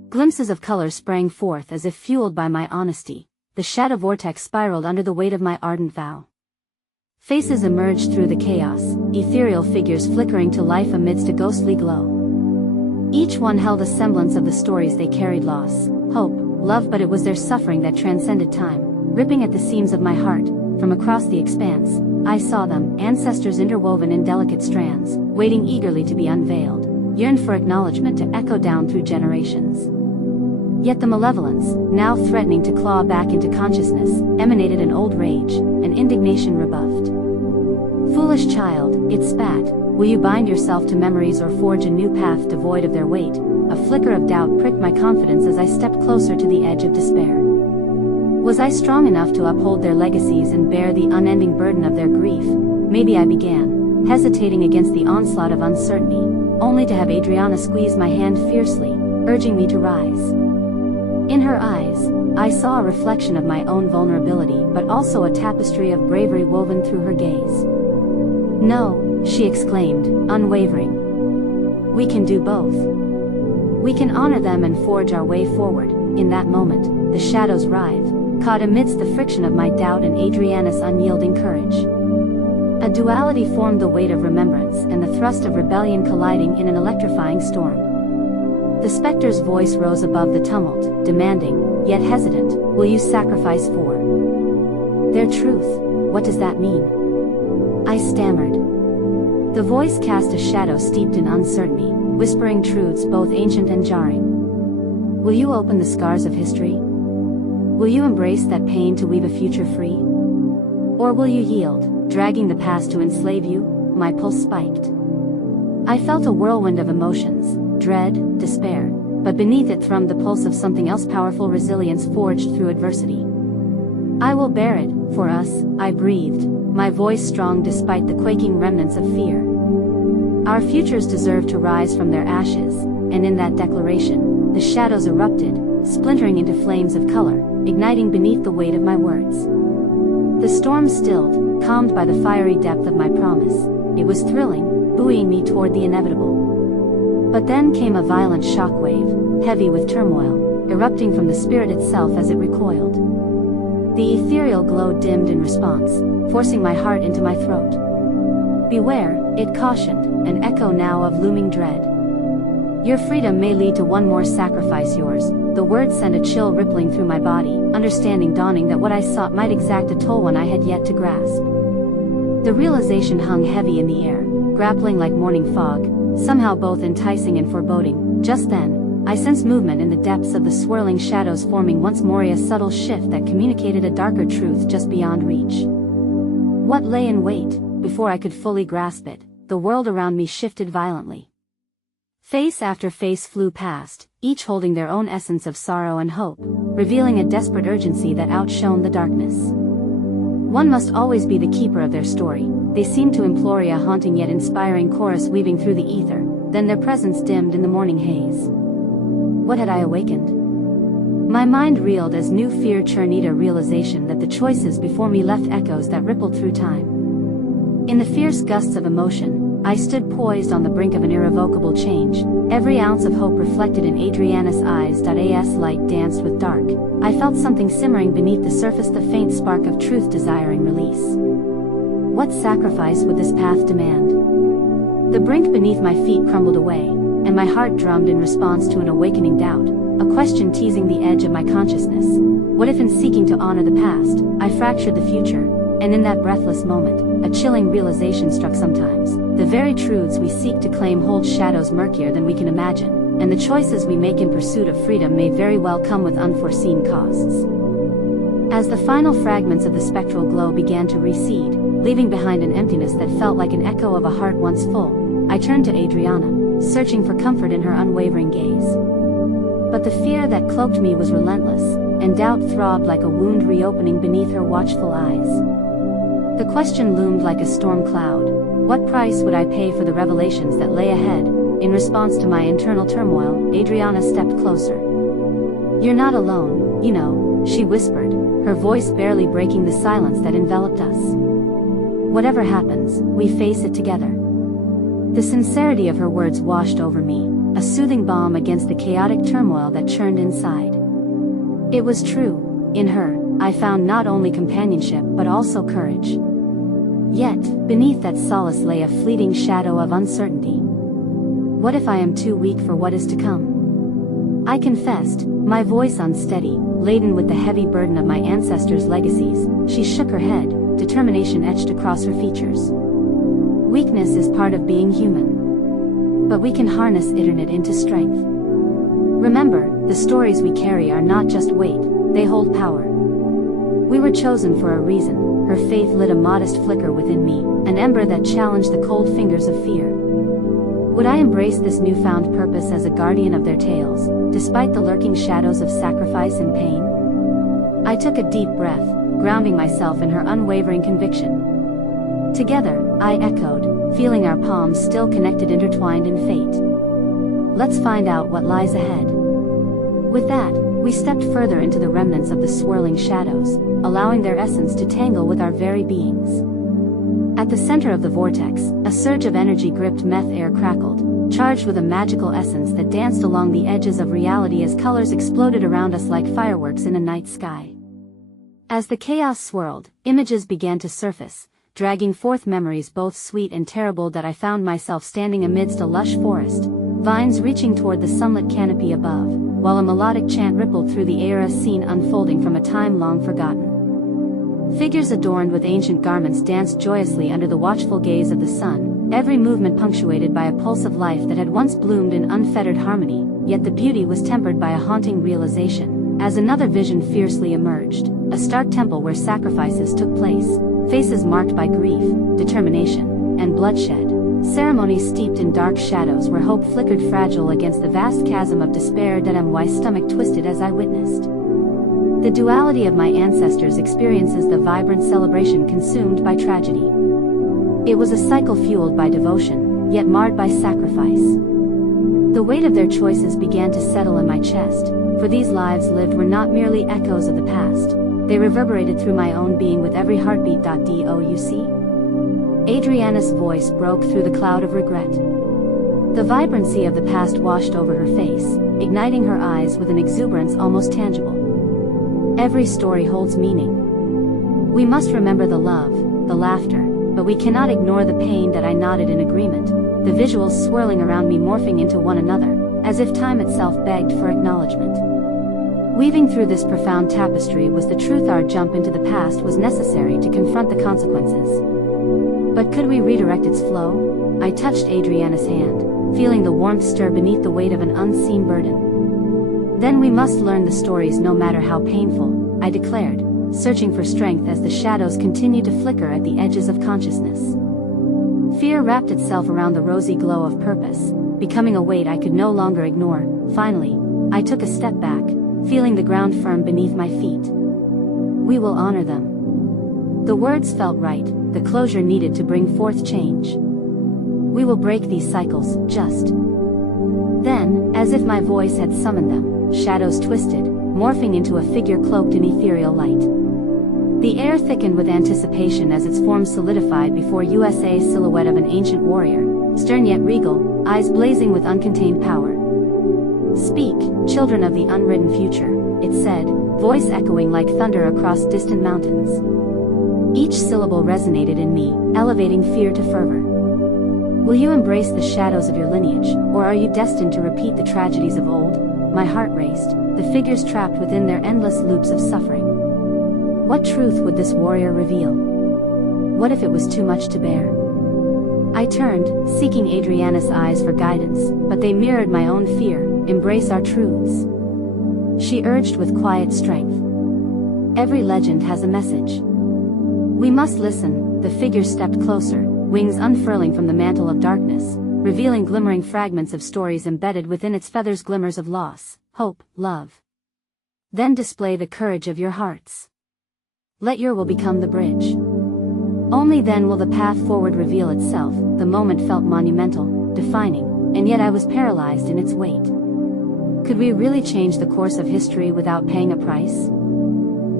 Glimpses of color sprang forth as if fueled by my honesty. The shadow vortex spiraled under the weight of my ardent vow. Faces emerged through the chaos, ethereal figures flickering to life amidst a ghostly glow. Each one held a semblance of the stories they carried: loss, hope, love, but it was their suffering that transcended time, ripping at the seams of my heart. From across the expanse, I saw them, ancestors interwoven in delicate strands, waiting eagerly to be unveiled, yearned for acknowledgement to echo down through generations. Yet the malevolence, now threatening to claw back into consciousness, emanated an old rage, an indignation rebuffed. Foolish child, it spat, will you bind yourself to memories or forge a new path devoid of their weight? A flicker of doubt pricked my confidence as I stepped closer to the edge of despair. Was I strong enough to uphold their legacies and bear the unending burden of their grief? Maybe I began, hesitating against the onslaught of uncertainty, only to have Adriana squeeze my hand fiercely, urging me to rise. In her eyes, I saw a reflection of my own vulnerability, but also a tapestry of bravery woven through her gaze. No, she exclaimed, unwavering. We can do both. We can honor them and forge our way forward. In that moment, the shadows writhed, caught amidst the friction of my doubt and Adriana's unyielding courage. A duality formed, the weight of remembrance and the thrust of rebellion colliding in an electrifying storm. The specter's voice rose above the tumult, demanding, yet hesitant, will you sacrifice for their truth? What does that mean? I stammered. The voice cast a shadow steeped in uncertainty, whispering truths both ancient and jarring. Will you open the scars of history? Will you embrace that pain to weave a future free? Or will you yield, dragging the past to enslave you? My pulse spiked. I felt a whirlwind of emotions, dread, despair, but beneath it thrummed the pulse of something else powerful: resilience forged through adversity. I will bear it, for us, I breathed, my voice strong despite the quaking remnants of fear. Our futures deserve to rise from their ashes, and in that declaration, the shadows erupted, splintering into flames of color, igniting beneath the weight of my words. The storm stilled, calmed by the fiery depth of my promise. It was thrilling, buoying me toward the inevitable. But then came a violent shockwave, heavy with turmoil, erupting from the spirit itself as it recoiled. The ethereal glow dimmed in response, forcing my heart into my throat. Beware, it cautioned, an echo now of looming dread. Your freedom may lead to one more sacrifice. Yours. The words sent a chill rippling through my body, understanding dawning that what I sought might exact a toll one I had yet to grasp. The realization hung heavy in the air, grappling like morning fog, somehow both enticing and foreboding. Just then, I sensed movement in the depths of the swirling shadows, forming once more a subtle shift that communicated a darker truth just beyond reach. What lay in wait? Before I could fully grasp it, the world around me shifted violently. Face after face flew past, each holding their own essence of sorrow and hope, revealing a desperate urgency that outshone the darkness. One must always be the keeper of their story, they seemed to implore, a haunting yet inspiring chorus weaving through the ether, then their presence dimmed in the morning haze. What had I awakened? My mind reeled as new fear churned, a realization that the choices before me left echoes that rippled through time. In the fierce gusts of emotion, I stood poised on the brink of an irrevocable change, every ounce of hope reflected in Adriana's eyes. As light danced with dark, I felt something simmering beneath the surface, the faint spark of truth desiring release. What sacrifice would this path demand? The brink beneath my feet crumbled away, and my heart drummed in response to an awakening doubt, a question teasing the edge of my consciousness. What if in seeking to honor the past, I fractured the future? And in that breathless moment, a chilling realization struck. Sometimes the very truths we seek to claim hold shadows murkier than we can imagine, and the choices we make in pursuit of freedom may very well come with unforeseen costs. As the final fragments of the spectral glow began to recede, leaving behind an emptiness that felt like an echo of a heart once full, I turned to Adriana, searching for comfort in her unwavering gaze. But the fear that cloaked me was relentless, and doubt throbbed like a wound reopening beneath her watchful eyes. The question loomed like a storm cloud: what price would I pay for the revelations that lay ahead? In response to my internal turmoil, Adriana stepped closer. "You're not alone, you know," she whispered, her voice barely breaking the silence that enveloped us. "Whatever happens, we face it together." The sincerity of her words washed over me, a soothing balm against the chaotic turmoil that churned inside. It was true. In her, I found not only companionship but also courage. Yet, beneath that solace lay a fleeting shadow of uncertainty. What if I am too weak for what is to come? I confessed, my voice unsteady, laden with the heavy burden of my ancestors' legacies. She shook her head, determination etched across her features. "Weakness is part of being human. But we can harness it into strength. Remember, the stories we carry are not just weight, they hold power. We were chosen for a reason." Her faith lit a modest flicker within me, an ember that challenged the cold fingers of fear. Would I embrace this newfound purpose as a guardian of their tales, despite the lurking shadows of sacrifice and pain? I took a deep breath, grounding myself in her unwavering conviction. "Together," I echoed, feeling our palms still connected, intertwined in fate. "Let's find out what lies ahead." With that, we stepped further into the remnants of the swirling shadows, allowing their essence to tangle with our very beings. At the center of the vortex, a surge of energy gripped meth air crackled, charged with a magical essence that danced along the edges of reality as colors exploded around us like fireworks in a night sky. As the chaos swirled, images began to surface, dragging forth memories both sweet and terrible. That I found myself standing amidst a lush forest, vines reaching toward the sunlit canopy above, while a melodic chant rippled through the air, a scene unfolding from a time long forgotten. Figures adorned with ancient garments danced joyously under the watchful gaze of the sun, every movement punctuated by a pulse of life that had once bloomed in unfettered harmony. Yet the beauty was tempered by a haunting realization, as another vision fiercely emerged, a stark temple where sacrifices took place, faces marked by grief, determination, and bloodshed. Ceremonies steeped in dark shadows where hope flickered fragile against the vast chasm of despair. My stomach twisted as I witnessed the duality of my ancestors' experiences, the vibrant celebration consumed by tragedy. It was a cycle fueled by devotion, yet marred by sacrifice. The weight of their choices began to settle in my chest, for these lives lived were not merely echoes of the past, they reverberated through my own being with every heartbeat. Do you see? Adriana's voice broke through the cloud of regret. The vibrancy of the past washed over her face, igniting her eyes with an exuberance almost tangible. Every story holds meaning. We must remember the love, the laughter, but we cannot ignore the pain. I nodded in agreement, the visuals swirling around me morphing into one another, as if time itself begged for acknowledgement. Weaving through this profound tapestry was the truth: our jump into the past was necessary to confront the consequences. But could we redirect its flow? I touched Adriana's hand, feeling the warmth stir beneath the weight of an unseen burden. "Then we must learn the stories no matter how painful," I declared, searching for strength as the shadows continued to flicker at the edges of consciousness. Fear wrapped itself around the rosy glow of purpose, becoming a weight I could no longer ignore. Finally, I took a step back, feeling the ground firm beneath my feet. "We will honor them." The words felt right, the closure needed to bring forth change. "We will break these cycles, just." Then, as if my voice had summoned them, shadows twisted, morphing into a figure cloaked in ethereal light. The air thickened with anticipation as its form solidified before us, a silhouette of an ancient warrior, stern yet regal, eyes blazing with uncontained power. "Speak, children of the unwritten future," it said, voice echoing like thunder across distant mountains. Each syllable resonated in me, elevating fear to fervor. Will you embrace the shadows of your lineage, or are you destined to repeat the tragedies of old? My heart raced, the figures trapped within their endless loops of suffering. What truth would this warrior reveal? What if it was too much to bear? I turned, seeking Adriana's eyes for guidance, but they mirrored my own fear. Embrace our truths, she urged with quiet strength. Every legend has a message. We must listen. The figure stepped closer, wings unfurling from the mantle of darkness, revealing glimmering fragments of stories embedded within its feathers, glimmers of loss, hope, love. Then display the courage of your hearts. Let your will become the bridge. Only then will the path forward reveal itself. The moment felt monumental, defining, and yet I was paralyzed in its weight. Could we really change the course of history without paying a price?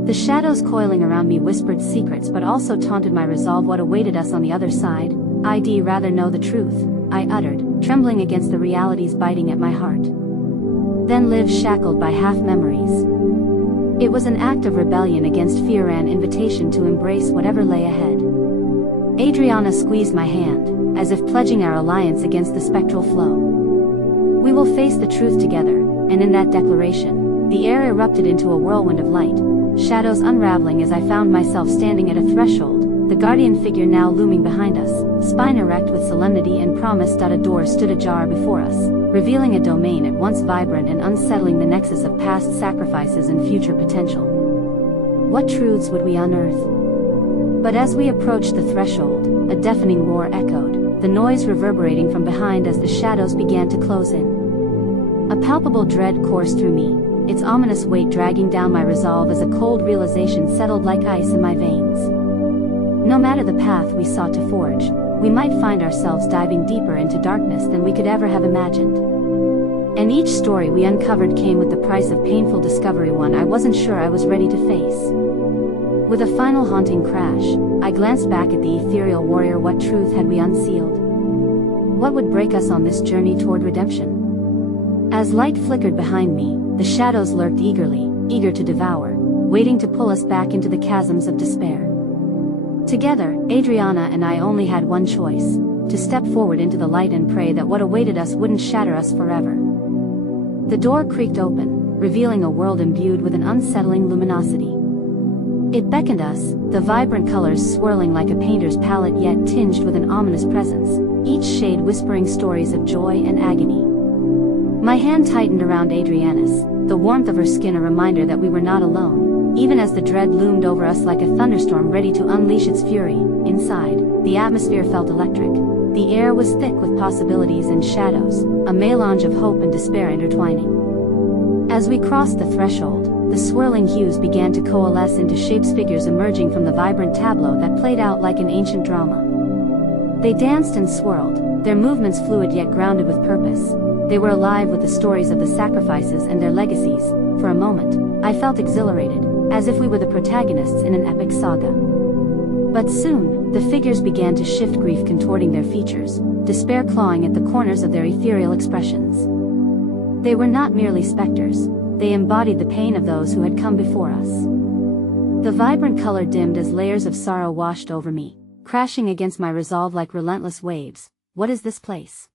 The shadows coiling around me whispered secrets but also taunted my resolve. What awaited us on the other side? I'd rather know the truth, I uttered, trembling against the realities biting at my heart. Then live shackled by half-memories. It was an act of rebellion against fear, an invitation to embrace whatever lay ahead. Adriana squeezed my hand, as if pledging our alliance against the spectral flow. We will face the truth together, and in that declaration, the air erupted into a whirlwind of light, shadows unraveling as I found myself standing at a threshold, the guardian figure now looming behind us, spine erect with solemnity and promise. A door stood ajar before us, revealing a domain at once vibrant and unsettling, the nexus of past sacrifices and future potential. What truths would we unearth? But as we approached the threshold, a deafening roar echoed, the noise reverberating from behind as the shadows began to close in. A palpable dread coursed through me, its ominous weight dragging down my resolve as a cold realization settled like ice in my veins. No matter the path we sought to forge, we might find ourselves diving deeper into darkness than we could ever have imagined. And each story we uncovered came with the price of painful discovery, one I wasn't sure I was ready to face. With a final haunting crash, I glanced back at the ethereal warrior. What truth had we unsealed? What would break us on this journey toward redemption? As light flickered behind me, the shadows lurked eagerly, eager to devour, waiting to pull us back into the chasms of despair. Together, Adriana and I only had one choice: to step forward into the light and pray that what awaited us wouldn't shatter us forever. The door creaked open, revealing a world imbued with an unsettling luminosity. It beckoned us, the vibrant colors swirling like a painter's palette yet tinged with an ominous presence, each shade whispering stories of joy and agony. My hand tightened around Adriana's, the warmth of her skin a reminder that we were not alone, even as the dread loomed over us like a thunderstorm ready to unleash its fury. Inside, the atmosphere felt electric. The air was thick with possibilities and shadows, a melange of hope and despair intertwining. As we crossed the threshold, the swirling hues began to coalesce into shapes, figures emerging from the vibrant tableau that played out like an ancient drama. They danced and swirled, their movements fluid yet grounded with purpose. They were alive with the stories of the sacrifices and their legacies. For a moment, I felt exhilarated, as if we were the protagonists in an epic saga. But soon, the figures began to shift, grief contorting their features, despair clawing at the corners of their ethereal expressions. They were not merely specters. They embodied the pain of those who had come before us. The vibrant color dimmed as layers of sorrow washed over me, crashing against my resolve like relentless waves. What is this place?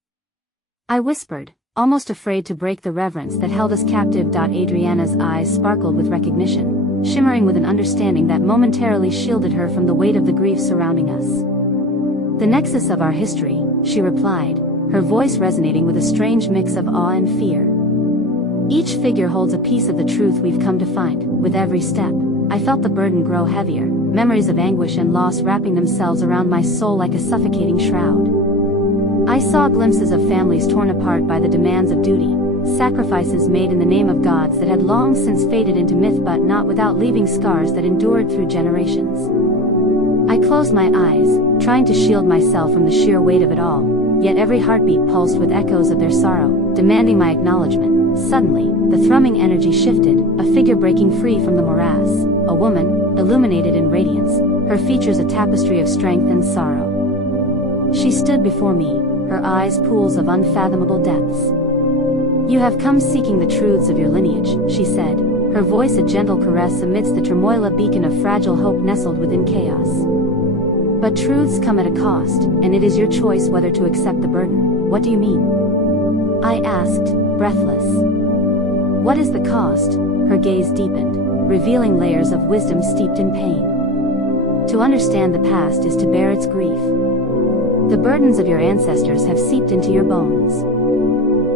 I whispered, almost afraid to break the reverence that held us captive. Adriana's eyes sparkled with recognition, shimmering with an understanding that momentarily shielded her from the weight of the grief surrounding us. The nexus of our history, she replied, her voice resonating with a strange mix of awe and fear. Each figure holds a piece of the truth we've come to find. With every step, I felt the burden grow heavier, memories of anguish and loss wrapping themselves around my soul like a suffocating shroud. I saw glimpses of families torn apart by the demands of duty, sacrifices made in the name of gods that had long since faded into myth, but not without leaving scars that endured through generations. I closed my eyes, trying to shield myself from the sheer weight of it all, yet every heartbeat pulsed with echoes of their sorrow, demanding my acknowledgement. Suddenly, the thrumming energy shifted, a figure breaking free from the morass, a woman, illuminated in radiance, her features a tapestry of strength and sorrow. She stood before me, her eyes pools of unfathomable depths. You have come seeking the truths of your lineage, she said, her voice a gentle caress amidst the turmoil, a beacon of fragile hope nestled within chaos. But truths come at a cost, and it is your choice whether to accept the burden. What do you mean? I asked, breathless. What is the cost? Her gaze deepened, revealing layers of wisdom steeped in pain. To understand the past is to bear its grief. The burdens of your ancestors have seeped into your bones.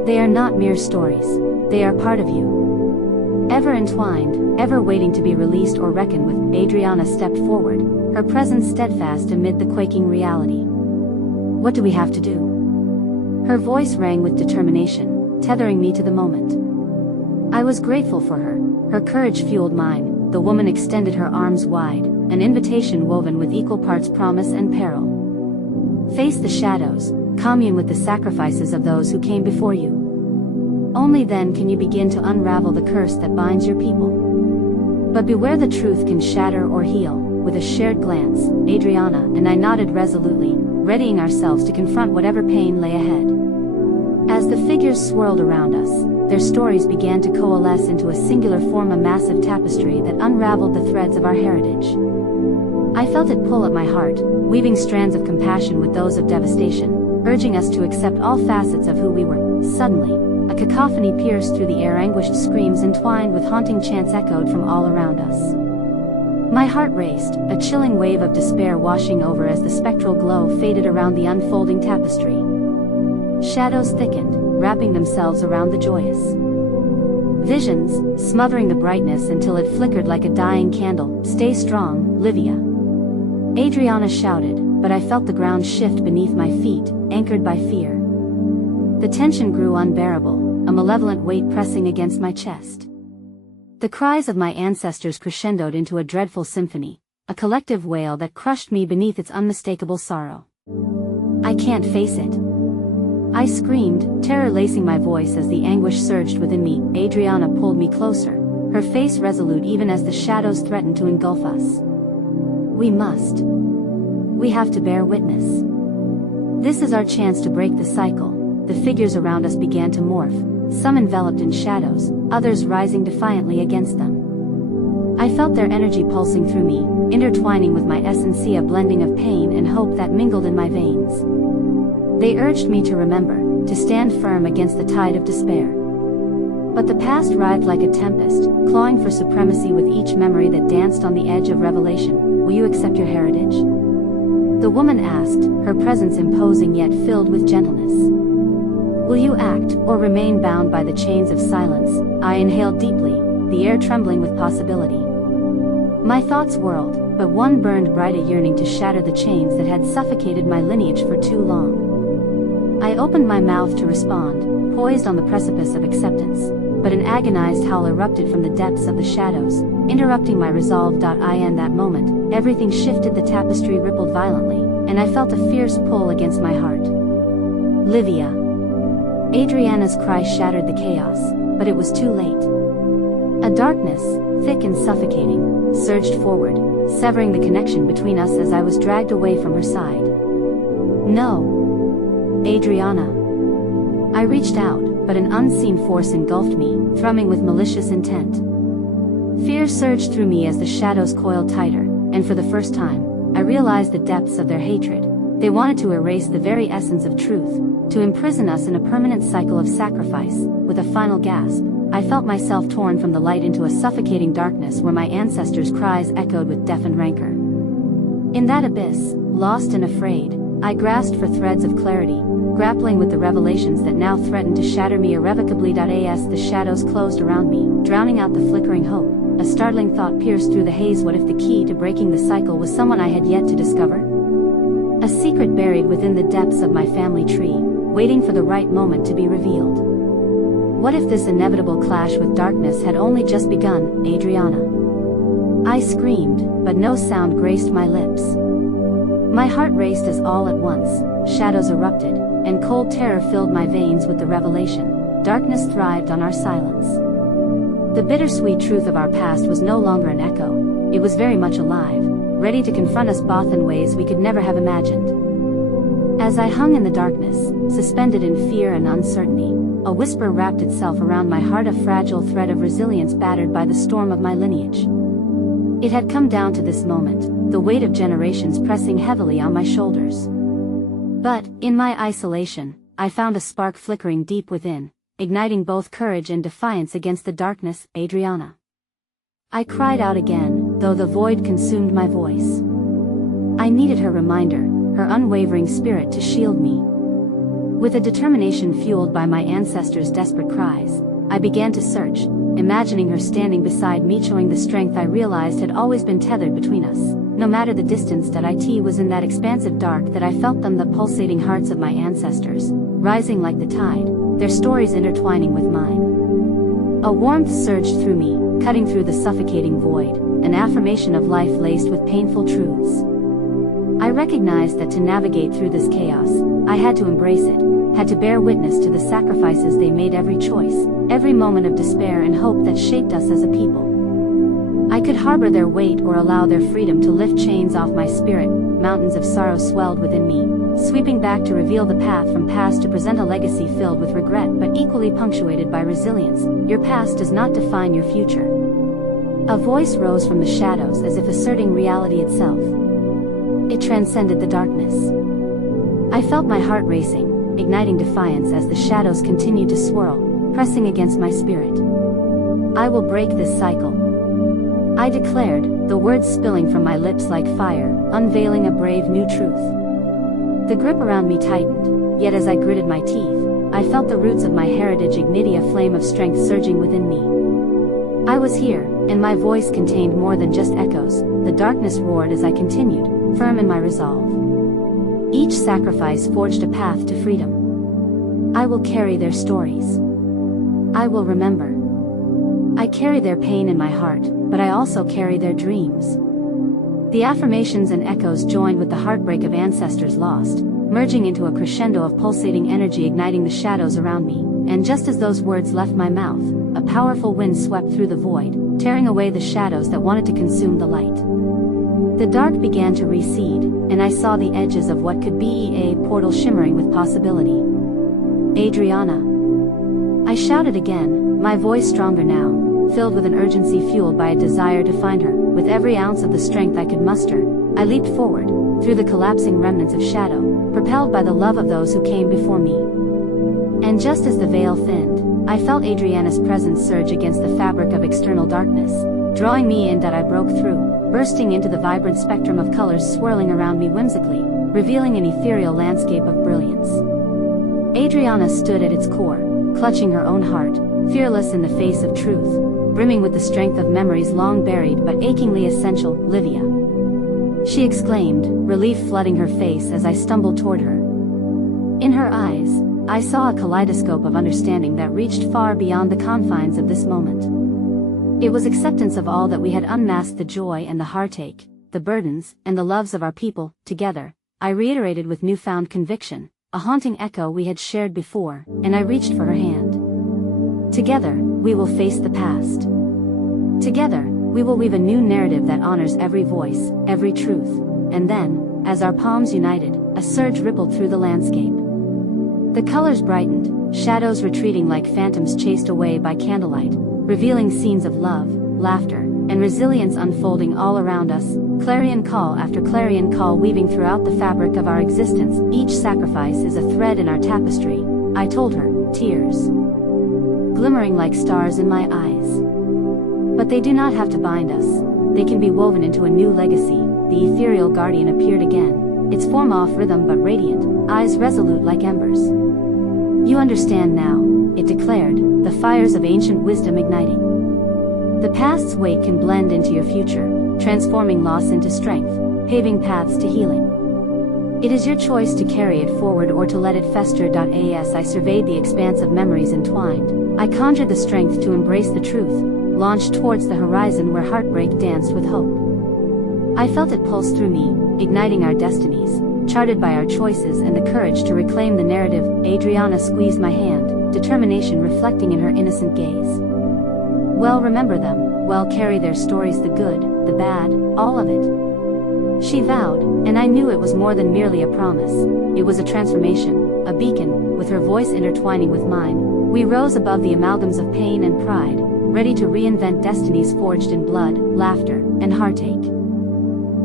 They are not mere stories, they are part of you. Ever entwined, ever waiting to be released or reckoned with. Adriana stepped forward, her presence steadfast amid the quaking reality. What do we have to do? Her voice rang with determination, tethering me to the moment. I was grateful for her. Her courage fueled mine. The woman extended her arms wide, an invitation woven with equal parts promise and peril. Face the shadows, commune with the sacrifices of those who came before you. Only then can you begin to unravel the curse that binds your people. But beware, the truth can shatter or heal. With a shared glance, Adriana and I nodded resolutely, readying ourselves to confront whatever pain lay ahead. As the figures swirled around us, their stories began to coalesce into a singular form, a massive tapestry that unraveled the threads of our heritage. I felt it pull at my heart, weaving strands of compassion with those of devastation, urging us to accept all facets of who we were. Suddenly, a cacophony pierced through the air, anguished screams entwined with haunting chants echoed from all around us. My heart raced, a chilling wave of despair washing over as the spectral glow faded around the unfolding tapestry. Shadows thickened, wrapping themselves around the joyous visions, smothering the brightness until it flickered like a dying candle. Stay strong, Livia, Adriana shouted, but I felt the ground shift beneath my feet, anchored by fear. The tension grew unbearable, a malevolent weight pressing against my chest. The cries of my ancestors crescendoed into a dreadful symphony, a collective wail that crushed me beneath its unmistakable sorrow. I can't face it, I screamed, terror lacing my voice as the anguish surged within me. Adriana pulled me closer, her face resolute even as the shadows threatened to engulf us. We must. We have to bear witness. This is our chance to break the cycle. The figures around us began to morph, some enveloped in shadows, others rising defiantly against them. I felt their energy pulsing through me, intertwining with my essence, a blending of pain and hope that mingled in my veins. They urged me to remember, to stand firm against the tide of despair. But the past writhed like a tempest, clawing for supremacy with each memory that danced on the edge of revelation. Will you accept your heritage? The woman asked, her presence imposing yet filled with gentleness. Will you act, or remain bound by the chains of silence? I inhaled deeply, the air trembling with possibility. My thoughts whirled, but one burned bright, a yearning to shatter the chains that had suffocated my lineage for too long. I opened my mouth to respond, poised on the precipice of acceptance, but an agonized howl erupted from the depths of the shadows, interrupting my resolve. In that moment, everything shifted. The tapestry rippled violently, and I felt a fierce pull against my heart. Livia! Adriana's cry shattered the chaos, but it was too late. A darkness, thick and suffocating, surged forward, severing the connection between us as I was dragged away from her side. No! Adriana! I reached out, but an unseen force engulfed me, thrumming with malicious intent. Fear surged through me as the shadows coiled tighter, and for the first time, I realized the depths of their hatred. They wanted to erase the very essence of truth, to imprison us in a permanent cycle of sacrifice. With a final gasp, I felt myself torn from the light into a suffocating darkness where my ancestors' cries echoed with deafened rancor. In that abyss, lost and afraid, I grasped for threads of clarity, grappling with the revelations that now threatened to shatter me irrevocably. As the shadows closed around me, drowning out the flickering hope, a startling thought pierced through the haze. What if the key to breaking the cycle was someone I had yet to discover? A secret buried within the depths of my family tree, waiting for the right moment to be revealed. What if this inevitable clash with darkness had only just begun? Adriana! I screamed, but no sound graced my lips. My heart raced as all at once, shadows erupted, and cold terror filled my veins with the revelation. Darkness thrived on our silence. The bittersweet truth of our past was no longer an echo, it was very much alive, ready to confront us both in ways we could never have imagined. As I hung in the darkness, suspended in fear and uncertainty, a whisper wrapped itself around my heart, a fragile thread of resilience battered by the storm of my lineage. It had come down to this moment, the weight of generations pressing heavily on my shoulders. But, in my isolation, I found a spark flickering deep within, igniting both courage and defiance against the darkness. Adriana. I cried out again, though the void consumed my voice. I needed her reminder, her unwavering spirit to shield me. With a determination fueled by my ancestors' desperate cries, I began to search, imagining her standing beside me, showing the strength I realized had always been tethered between us. No matter the distance that it was in that expansive dark that I felt them, the pulsating hearts of my ancestors, rising like the tide, their stories intertwining with mine. A warmth surged through me, cutting through the suffocating void, an affirmation of life laced with painful truths. I recognized that to navigate through this chaos, I had to embrace it, had to bear witness to the sacrifices they made, every choice, every moment of despair and hope that shaped us as a people. I could harbor their weight or allow their freedom to lift chains off my spirit. Mountains of sorrow swelled within me, sweeping back to reveal the path from past, to present a legacy filled with regret but equally punctuated by resilience. Your past does not define your future. A voice rose from the shadows as if asserting reality itself. It transcended the darkness. I felt my heart racing, igniting defiance as the shadows continued to swirl, pressing against my spirit. I will break this cycle, I declared, the words spilling from my lips like fire, unveiling a brave new truth. The grip around me tightened, yet as I gritted my teeth, I felt the roots of my heritage ignite, a flame of strength surging within me. I was here, and my voice contained more than just echoes. The darkness roared as I continued, firm in my resolve. Each sacrifice forged a path to freedom. I will carry their stories. I will remember. I carry their pain in my heart, but I also carry their dreams. The affirmations and echoes joined with the heartbreak of ancestors lost, merging into a crescendo of pulsating energy, igniting the shadows around me. And just as those words left my mouth, a powerful wind swept through the void, tearing away the shadows that wanted to consume the light. The dark began to recede, and I saw the edges of what could be a portal shimmering with possibility. Adriana. I shouted again, my voice stronger now, filled with an urgency fueled by a desire to find her. With every ounce of the strength I could muster, I leaped forward, through the collapsing remnants of shadow, propelled by the love of those who came before me. And just as the veil thinned, I felt Adriana's presence surge against the fabric of external darkness, drawing me in. That I broke through, bursting into the vibrant spectrum of colors swirling around me whimsically, revealing an ethereal landscape of brilliance. Adriana stood at its core, clutching her own heart, fearless in the face of truth, brimming with the strength of memories long buried but achingly essential. Livia. She exclaimed, relief flooding her face as I stumbled toward her. In her eyes, I saw a kaleidoscope of understanding that reached far beyond the confines of this moment. It was acceptance of all that we had, unmasked the joy and the heartache, the burdens and the loves of our people. Together, I reiterated with newfound conviction, a haunting echo we had shared before, and I reached for her hand. Together, we will face the past. Together, we will weave a new narrative that honors every voice, every truth. And then, as our palms united, a surge rippled through the landscape. The colors brightened, shadows retreating like phantoms chased away by candlelight, revealing scenes of love, laughter, and resilience unfolding all around us, clarion call after clarion call weaving throughout the fabric of our existence. Each sacrifice is a thread in our tapestry, I told her, tears glimmering like stars in my eyes. But they do not have to bind us, they can be woven into a new legacy. The ethereal guardian appeared again, its form off rhythm but radiant, eyes resolute like embers. You understand now, it declared, the fires of ancient wisdom igniting. The past's weight can blend into your future, transforming loss into strength, paving paths to healing. It is your choice to carry it forward or to let it fester. As I surveyed the expanse of memories entwined, I conjured the strength to embrace the truth, launched towards the horizon where heartbreak danced with hope. I felt it pulse through me, igniting our destinies, charted by our choices, and the courage to reclaim the narrative. Adriana squeezed my hand, determination reflecting in her innocent gaze. Well, remember them, well, carry their stories, the good, the bad, all of it. She vowed, and I knew it was more than merely a promise. It was a transformation, a beacon. With her voice intertwining with mine, we rose above the amalgams of pain and pride, ready to reinvent destinies forged in blood, laughter, and heartache.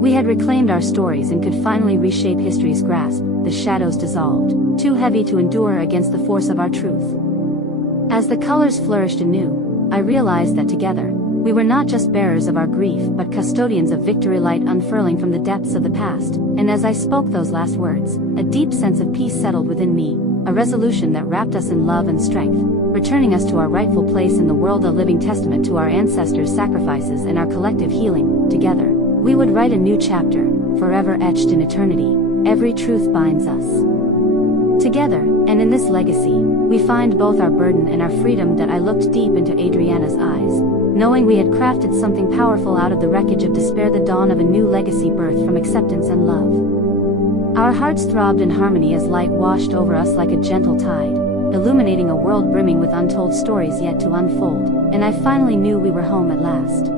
We had reclaimed our stories and could finally reshape history's grasp. The shadows dissolved, too heavy to endure against the force of our truth. As the colors flourished anew, I realized that together, we were not just bearers of our grief but custodians of victory, light unfurling from the depths of the past. And as I spoke those last words, a deep sense of peace settled within me, a resolution that wrapped us in love and strength, returning us to our rightful place in the world, a living testament to our ancestors' sacrifices and our collective healing. Together, we would write a new chapter, forever etched in eternity. Every truth binds us together, and in this legacy, we find both our burden and our freedom. That I looked deep into Adriana's eyes, knowing we had crafted something powerful out of the wreckage of despair, the dawn of a new legacy birthed from acceptance and love. Our hearts throbbed in harmony as light washed over us like a gentle tide, illuminating a world brimming with untold stories yet to unfold, and I finally knew we were home at last.